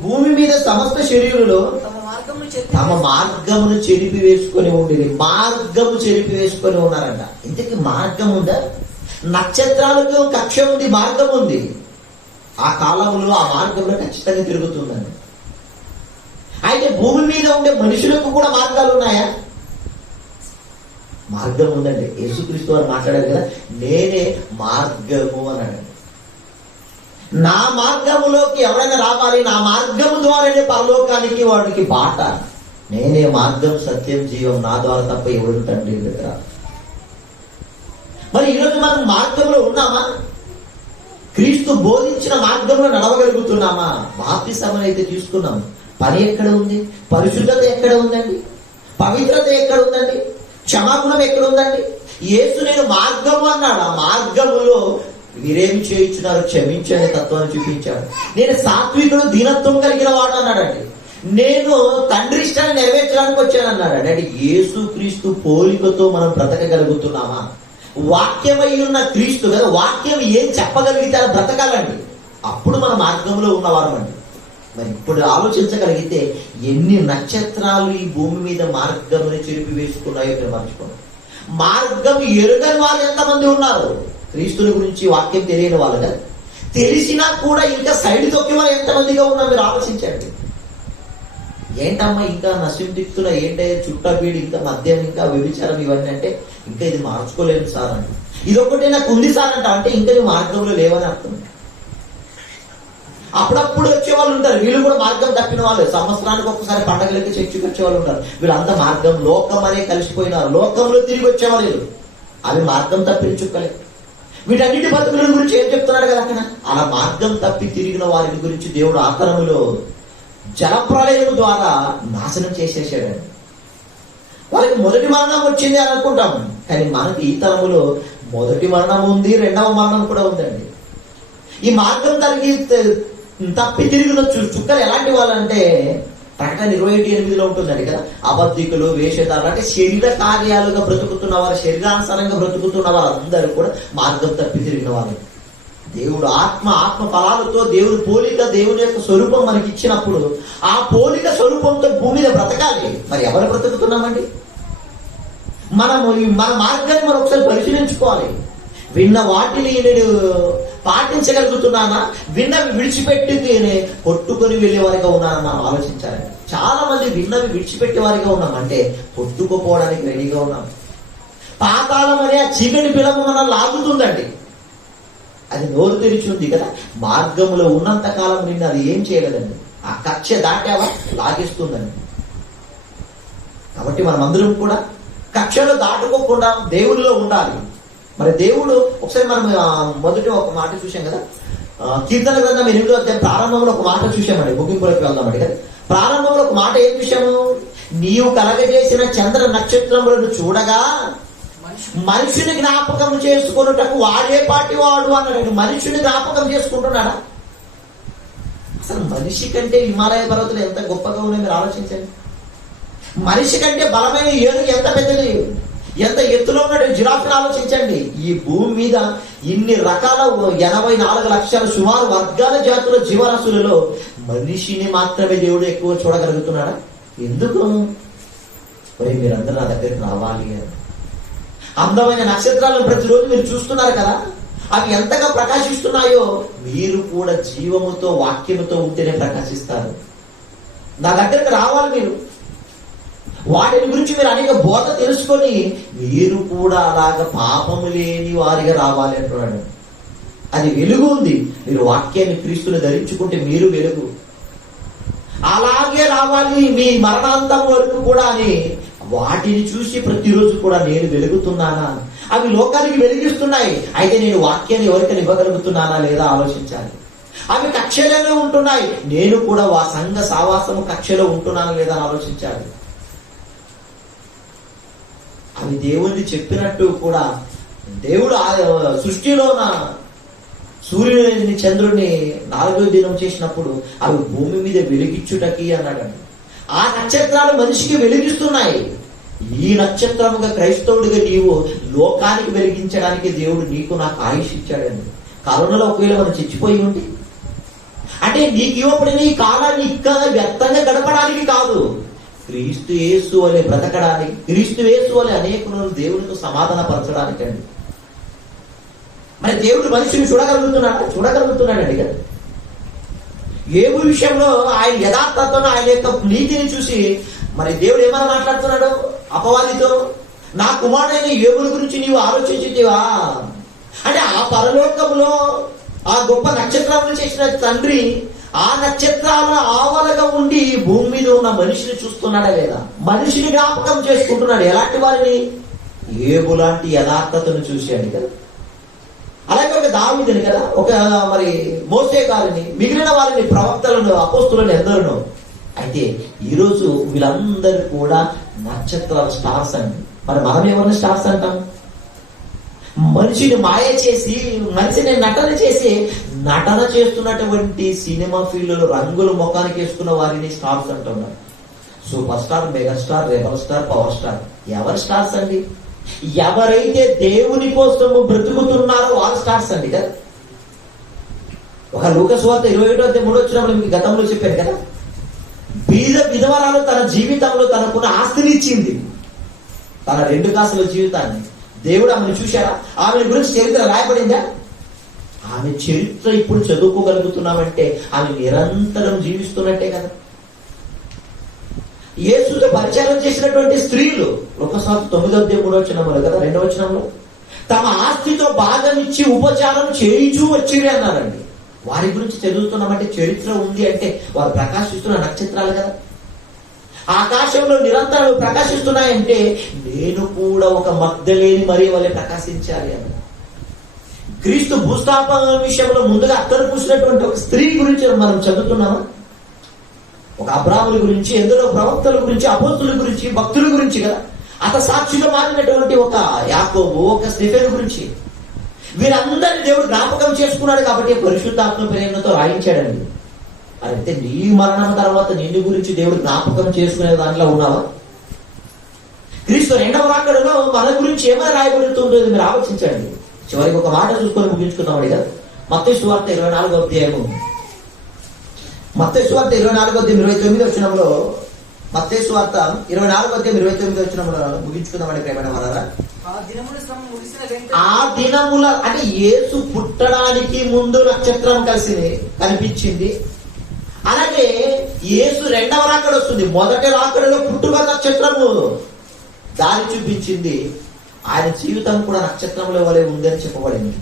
భూమి మీద సమస్త శరీరులు తమ మార్గమును చెరిపి వేసుకొని ఉండేది. మార్గము చెరిపి వేసుకొని ఉన్నారంట. ఇంతకీ మార్గం ఉందా? నక్షత్రాలకు కక్ష ఉంది, మార్గం ఉంది. ఆ కాలంలో ఆ మార్గంలో ఖచ్చితంగా తిరుగుతుందండి. అయితే భూమి మీద ఉండే మనుషులకు కూడా మార్గాలు ఉన్నాయా? మార్గం ఉందండి. యేసుక్రీస్తు వారు మాట్లాడారు కదా, నేనే మార్గము అన్నాడు. నా మార్గములోకి ఎవరైనా రావాలి, నా మార్గము ద్వారానే పరలోకానికి వాడికి బాట. నేనే మార్గం, సత్యం, జీవం, నా ద్వారా తప్ప ఎవరు తండ్రి దగ్గర. మరి ఈరోజు మనం మార్గంలో ఉన్నామా? క్రీస్తు బోధించిన మార్గంలో నడవగలుగుతున్నామా? బాప్తిస్మం అయితే తీసుకున్నాం, పని ఎక్కడ ఉంది? పరిశుద్ధత ఎక్కడ ఉందండి? పవిత్రత ఎక్కడ ఉందండి? క్షమాగుణం ఎక్కడ ఉందండి? యేసు నేను మార్గము అన్నాడు. ఆ మార్గములో మీరేమి చేయించున్నారు, క్షమించే తత్వాన్ని చూపించాడు. నేను సాత్వికుడు, దీనత్వం కలిగిన వాడు అన్నాడండి. నేను తండ్రి ఇష్టాన్ని నెరవేర్చడానికి వచ్చానన్నాడు. అంటే యేసు క్రీస్తు పోలికతో మనం బ్రతకగలుగుతున్నామా? వాక్యమై ఉన్న క్రీస్తు కదా, వాక్యం ఏం చెప్పగలిగితే అలా బ్రతకాలండి. అప్పుడు మన మార్గంలో ఉన్నవారు అండి. మరి ఇప్పుడు ఆలోచించగలిగితే ఎన్ని నక్షత్రాలు ఈ భూమి మీద మార్గంని చెరిపి వేసుకున్నాయో మీరు మర్చిపోండి. మార్గం ఎరుగని వాళ్ళు ఎంతమంది ఉన్నారు? క్రీస్తుని గురించి వాక్యం తెలియని వాళ్ళు కదా, తెలిసినా కూడా ఇంకా సైడ్ తొక్కి వాళ్ళు ఎంతమందిగా ఉన్నారు మీరు ఆలోచించండి. ఏంటమ్మా ఇంకా నష్టం తిప్పుతున్నా, ఏంటే చుట్టపీడి, ఇంకా మద్యం, ఇంకా వ్యభిచారం, ఇవన్నీ అంటే ఇంకా ఇది మార్చుకోలేను సార్ అంటే, ఇదొకటే నాకు ఉంది సార్ అంటే ఇంకా నువ్వు మార్గంలో లేవని అర్థం. అప్పుడప్పుడు వచ్చే వాళ్ళు ఉంటారు, వీళ్ళు కూడా మార్గం తప్పిన వాళ్ళు. సంవత్సరానికి ఒక్కసారి పండగలకి చర్చికి వచ్చే వాళ్ళు ఉంటారు. వీళ్ళంతా మార్గం, లోకం అనే కలిసిపోయినారు, లోకంలో తిరిగి వచ్చేవాళ్ళు. అవి మార్గం తప్పిన చుక్కలే. వీటన్నిటి బతుకుల గురించి ఏం చెప్తున్నాడు కదా అక్కడ. అలా మార్గం తప్పి తిరిగిన వారి గురించి దేవుడు ఆకరములో జలప్రలయం ద్వారా నాశనం చేసేసాడండి. వాళ్ళకి మొదటి మరణం వచ్చింది అని అనుకుంటాం, కానీ మనకి ఈ తరములో మొదటి మరణం ఉంది, రెండవ మరణం కూడా ఉందండి. ఈ మార్గం తప్పి తిరిగిన చుక్కలు ఎలాంటి వాళ్ళంటే ప్రకటన 21:8 ఉంటుందండి కదా, అబద్ధికులు, వేషధారులు, అంటే శరీర కార్యాలుగా బ్రతుకుతున్న వారు, శరీరానుసారంగా బ్రతుకుతున్న వారందరూ కూడా మార్గం తప్పి తిరిగిన వాళ్ళు. దేవుడు ఆత్మ ఫలాలతో దేవుడు పోలిక, దేవుని యొక్క స్వరూపం మనకి ఇచ్చినప్పుడు ఆ పోలిక స్వరూపంతో భూమి మీద బ్రతకాలి. మరి ఎవరు బ్రతుకుతున్నామండి? మన మార్గాన్ని మనం ఒకసారి పరిశీలించుకోవాలి. విన్న వాటిని నేను పాటించగలుగుతున్నానా, విన్నవి విడిచిపెట్టి కొట్టుకొని వెళ్ళే వారిగా ఉన్నానని మనం ఆలోచించాలి. చాలా మంది విన్నవి విడిచిపెట్టే వారిగా ఉన్నాం, అంటే కొట్టుకుపోవడానికి రెడీగా ఉన్నాం. పాతాళం అనే ఆ చీకటి పిలము మనం లాగుతుందండి. అది నోరు తెరిచి ఉంది కదా, మార్గంలో ఉన్నంత కాలం నిన్ను అది ఏం చేయలేదండి. ఆ కక్ష దాటావా లాగేస్తుందండి. కాబట్టి మనం అందరం కూడా కక్షలు దాటుకోకుండా దేవుడిలో ఉండాలి. మరి దేవుడు ఒకసారి మనం మొదటి ఒక మాట చూసాం కదా, కీర్తన గ్రంథం 8వ అధ్యాయం ప్రారంభంలో ఒక మాట చూసామండి. ముగింపులోకి వెళ్దామండి కదా. ప్రారంభంలో ఒక మాట ఏం చూసాము? నీవు కలగజేసిన చంద్ర నక్షత్రములను చూడగా మనిషిని జ్ఞాపకం చేసుకున్నటకు వాడే పాటి వాడు అన్నాడు. మనిషిని జ్ఞాపకం చేసుకుంటున్నాడా? అసలు మనిషి కంటే హిమాలయ పర్వతాలు ఎంత గొప్పగా ఉన్నాయో మీరు ఆలోచించండి. మనిషి కంటే బలమైన ఏనుగు ఎంత పెద్దది, ఎంత ఎత్తులో ఉన్నాడు జిరాఫ్ని ఆలోచించండి. ఈ భూమి మీద ఇన్ని రకాల 84 లక్షల సుమారు వర్గాల జాతుల జీవరాశులలో మనిషిని మాత్రమే దేవుడు ఎక్కువ చూడగలుగుతున్నాడా? ఎందుకు? మరి మీరందరూ నా దగ్గరికి రావాలి అని. అందమైన నక్షత్రాలను ప్రతిరోజు మీరు చూస్తున్నారు కదా, అవి ఎంతగా ప్రకాశిస్తున్నాయో మీరు కూడా జీవముతో వాక్యముతో ఉంటేనే ప్రకాశిస్తారు. నా దగ్గరకు రావాలి మీరు, వాటిని గురించి మీరు అనేక బోధ తెలుసుకొని మీరు కూడా అలాగ పాపము లేని వారిగా రావాలి అంటున్నాడు. అది వెలుగు ఉంది. మీరు వాక్యాన్ని క్రీస్తుని ధరించుకుంటే మీరు వెలుగు. అలాగే రావాలి మీ మరణాంతం వరకు కూడా అని వాటిని చూసి ప్రతిరోజు కూడా నేను వెలుగుతున్నానా, అవి లోకానికి వెలిగిస్తున్నాయి, అయితే నేను వాక్యాన్ని ఎవరికైనా ఇవ్వగలుగుతున్నానా లేదా ఆలోచించాలి. అవి కక్షలోనే ఉంటున్నాయి, నేను కూడా ఆ సంఘ సావాసము కక్షలో ఉంటున్నానా లేదా ఆలోచించాలి. అవి దేవుడిని చెప్పినట్టు కూడా దేవుడు సృష్టిలోన సూర్యుని చంద్రుడిని 4వ దినం చేసినప్పుడు అవి భూమి మీద వెలిగించుటకి అన్నాడండి. ఆ నక్షత్రాలు మనిషికి వెలిగిస్తున్నాయి. ఈ నక్షత్రముగా క్రైస్తవుడిగా నీవు లోకానికి వెలిగించడానికి దేవుడు నీకు నాకు ఆయుష్ ఇచ్చాడండి. కరోనాలో ఒకవేళ మనం చచ్చిపోయి ఉంటే అంటే నీకు ఇవ్వబడిన ఈ కాలాన్ని ఇంకా వ్యర్థంగా గడపడానికి కాదు, క్రీస్తు యేసు వలె బ్రతకడానికి, క్రీస్తు యేసు వలె అనేకులను దేవునితో సమాధాన పరచడానికి అండి. మరి దేవుడు మనిషిని చూడగలుగుతున్నాడండి కదా. ఏబు విషయంలో ఆయన యథార్థతను, ఆయన యొక్క నీతిని చూసి మరి దేవుడు ఏమైనా మాట్లాడుతున్నాడు అపవాదితో, నా కుమారుడైన ఏబుల గురించి నీవు ఆలోచించితివా అంటే ఆ పరలోకంలో ఆ గొప్ప నక్షత్రాలను చేసిన తండ్రి ఆ నక్షత్రాల ఆవలగా ఉండి భూమి మీద ఉన్న మనిషిని చూస్తున్నాడా లేదా, మనిషిని జ్ఞాపకం చేసుకుంటున్నాడు. ఎలాంటి వారిని? ఏబు లాంటి యథార్థతను చూశాడు కదా. అలాగే ఒక దావీదుని కదా, ఒక మరి మోసే గారిని, మిగిలిన వారిని, ప్రవక్తలను, అపోస్తులను ఎందరను. అయితే ఈరోజు వీళ్ళందరూ కూడా నక్షత్రాల స్టార్స్ అండి. మరి మనం ఎవరిని స్టార్స్ అంటాం? మనిషిని మాయ చేసి, మనిషిని నటన చేసి, నటన చేస్తున్నటువంటి సినిమా ఫీల్డ్ రంగులు ముఖానికి వేసుకున్న వారిని స్టార్స్ అంటున్నారు. Super star, megastar, rebel star, power star. ఎవరు స్టార్స్ అండి? ఎవరైతే దేవుని కోసము బ్రతుకుతున్నారో వాళ్ళు స్టార్స్ అండి కదా. ఒక లూకాసు వార్త 21:3 వచ్చినప్పుడు మీకు గతంలో చెప్పాను కదా, బీద విధవరాలు తన జీవితంలో తనకున్న ఆస్తిని ఇచ్చింది, తన 2 కాసుల జీవితాన్ని. దేవుడు ఆమెను చూశారా? ఆమె గురించి చరిత్ర రాయబడిందా? ఆమె చరిత్ర ఇప్పుడు చదువుకోగలుగుతున్నామంటే ఆమె నిరంతరం జీవిస్తున్నట్టే కదా. యేసుతో పరిచయం చేసినటువంటి స్త్రీలు లూకాసు 9:3 కదా, 2వ వచనంలో తమ ఆస్తితో భాగం ఇచ్చి ఉపచారం చేయించు వచ్చింది అన్నారండి. వారి గురించి చదువుతున్నామంటే చరిత్ర ఉంది అంటే వారు ప్రకాశిస్తున్న నక్షత్రాలు కదా. ఆకాశంలో నిరంతరం ప్రకాశిస్తున్నాయంటే నేను కూడా ఒక మగ్ధలేని మరి వలె ప్రకాశించాలి అని. క్రీస్తు భూస్థాపన విషయంలో ముందుగా అక్కడ కూర్చున్నటువంటి ఒక స్త్రీ గురించి మనం చదువుతున్నామా? ఒక అబ్రాహ్ముల గురించి, ఎందరో ప్రవక్తల గురించి, అపోస్తుల గురించి, భక్తుల గురించి కదా. అత సాక్షిగా మారినటువంటి ఒక యాకోబు, ఒక స్టెఫెను గురించి వీరందరినీ దేవుడు జ్ఞాపకం చేసుకున్నాడు కాబట్టి పరిశుద్ధాత్మ ప్రేరణతో రాయించాడండి. అయితే నీ మరణం తర్వాత నిన్ను గురించి దేవుడు జ్ఞాపకం చేసుకునే దాంట్లో ఉన్నావా? క్రీస్తు 2వ రాకడలో మన గురించి ఏమైనా రాయబడుతుందో మీరు ఆలోచించండి. చివరికి ఒక మాట చూసుకొని ముగించుకుందాం కదా. మత్తయి సువార్త 24వ అధ్యాయము, మత్తయి సువార్త 24:29 వచనంలో, మత్తయి సువార్త 24:29 వచనంలో ముగించుకుందామని ప్రేమైన వారారా. ఆ దినముల అంటే యేసు పుట్టడానికి ముందు నక్షత్రం కనిపించింది. అలాగే యేసు 2వ రాకడ వస్తుంది. మొదటి రాకడలో పుట్టుక నక్షత్రము దారి చూపించింది. ఆయన జీవితం కూడా నక్షత్రంలో వలె ఉందని చెప్పబడింది.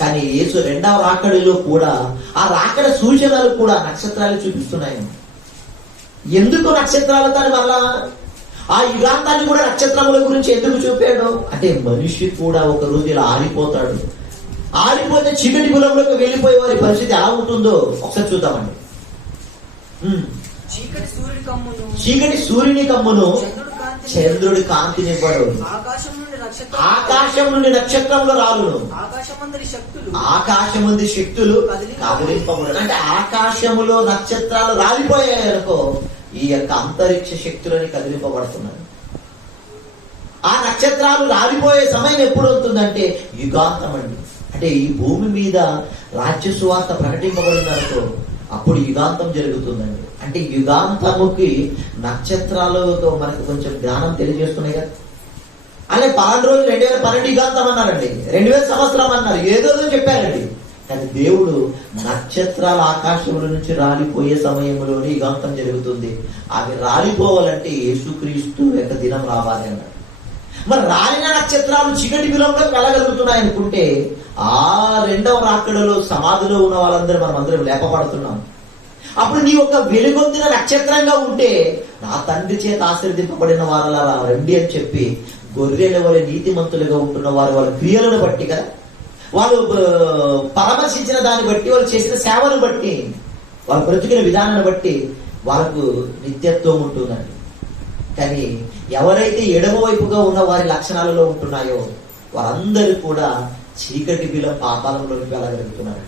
కానీ యేసు 2వ రాకడలో కూడా ఆ రాకడ సూచనలు కూడా నక్షత్రాలు చూపిస్తున్నాయి. ఎందుకు నక్షత్రాలు? కానీ మళ్ళా ఆ యుగాంతాన్ని కూడా నక్షత్రముల గురించి ఎందుకు చూపాడు అంటే మనిషి కూడా ఒక రోజు ఇలా ఆరిపోతాడు. ఆరిపోతే చీకటి కులంలోకి వెళ్ళిపోయే వారి పరిస్థితి ఎలా ఉంటుందో ఒకసారి చూద్దామండి. చీకటి సూర్యుని కమ్మును, చంద్రుడి కాంతినివ్వడు, ఆకాశం నుండి నక్షత్రంలో రాలును, ఆకాశమంది శక్తులు కదిలింపబడు. అంటే ఆకాశములో నక్షత్రాలు రాలిపోయాయనుకో ఈ యొక్క అంతరిక్ష శక్తులని కదిలింపబడుతున్నాయి. ఆ నక్షత్రాలు రాలిపోయే సమయం ఎప్పుడు అవుతుందంటే యుగాంతం అండి. అంటే ఈ భూమి మీద రాజ్య సువార్త ప్రకటింపబడిననుకో అప్పుడు యుగాంతం జరుగుతుందండి. అంటే యుగాంతముకి నక్షత్రాలతో మనకు కొంచెం జ్ఞానం తెలియజేస్తున్నాయి కదా. అలా పలానా రోజు 2012 యుగాంతం అన్నారండి, 2000 సంవత్సరం అన్నారు, ఏదో చెప్పారండి. కానీ దేవుడు నక్షత్రాల ఆకాశముల నుంచి రాలిపోయే సమయంలోనే యుగాంతం జరుగుతుంది. అవి రాలిపోవాలంటే యేసుక్రీస్తు యొక్క దినం రావాలి అన్నాడు. మరి రాలిన నక్షత్రాలు చీకటి బిలంలోకి వెళ్ళగలుగుతున్నాయి అనుకుంటే, ఆ రెండవ రాకడలో సమాధిలో ఉన్న వాళ్ళందరూ మనం అందరం లేపబడుతున్నాం. అప్పుడు నీ ఒక వెలుగొందిన నక్షత్రంగా ఉంటే, నా తండ్రి చేత ఆశీర్వదింపబడిన వారలా రండి అని చెప్పి గొర్రెల వలె నీతిమంతులుగా ఉంటున్న వారు వాళ్ళ క్రియలను బట్టి కదా, వాళ్ళు పరామర్శించిన దాన్ని బట్టి, వాళ్ళు చేసిన సేవను బట్టి, వాళ్ళు బ్రతికిన విధానాన్ని బట్టి వాళ్ళకు నిత్యత్వం ఉంటుందండి. కానీ ఎవరైతే ఎడమ వైపుగా ఉన్న వారి లక్షణాలలో ఉంటున్నాయో వారందరూ కూడా చీకటి బిలం పాతాళంలోకి వెళ్ళగలుగుతున్నారు.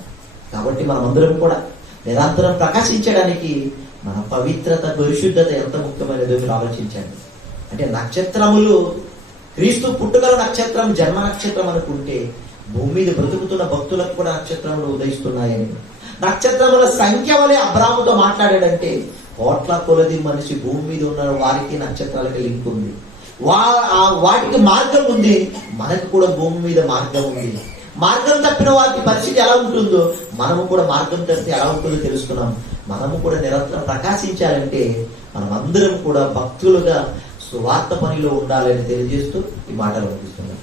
కాబట్టి మనమందరం కూడా నిరంతరం ప్రకాశించడానికి మన పవిత్రత, పరిశుద్ధత ఎంత ముఖ్యమైనదో మీరు ఆలోచించండి. అంటే నక్షత్రములు, క్రీస్తు పుట్టుకల నక్షత్రం జన్మ నక్షత్రం అనుకుంటే, భూమి మీద బ్రతుకుతున్న భక్తులకు కూడా నక్షత్రములు ఉదయిస్తున్నాయని, నక్షత్రముల సంఖ్య వలె అబ్రాహాముతో మాట్లాడాడంటే, కోట్ల కొలది మనిషి భూమి మీద ఉన్న వారికి నక్షత్రాలకి లింక్ ఉంది, వాటికి మార్గం ఉంది. మనకు కూడా భూమి మీద మార్గం ఉంది. మార్గం తప్పిన వారికి పరిస్థితి ఎలా ఉంటుందో మనము కూడా మార్గం తప్పితే ఎలా ఉంటుందో తెలుసుకున్నాం. మనము కూడా నిరంతరం ప్రకాశించాలంటే మనం అందరం కూడా భక్తులుగా సువార్త పనిలో ఉండాలని తెలియజేస్తూ ఈ మాటలు పంపిస్తున్నాం.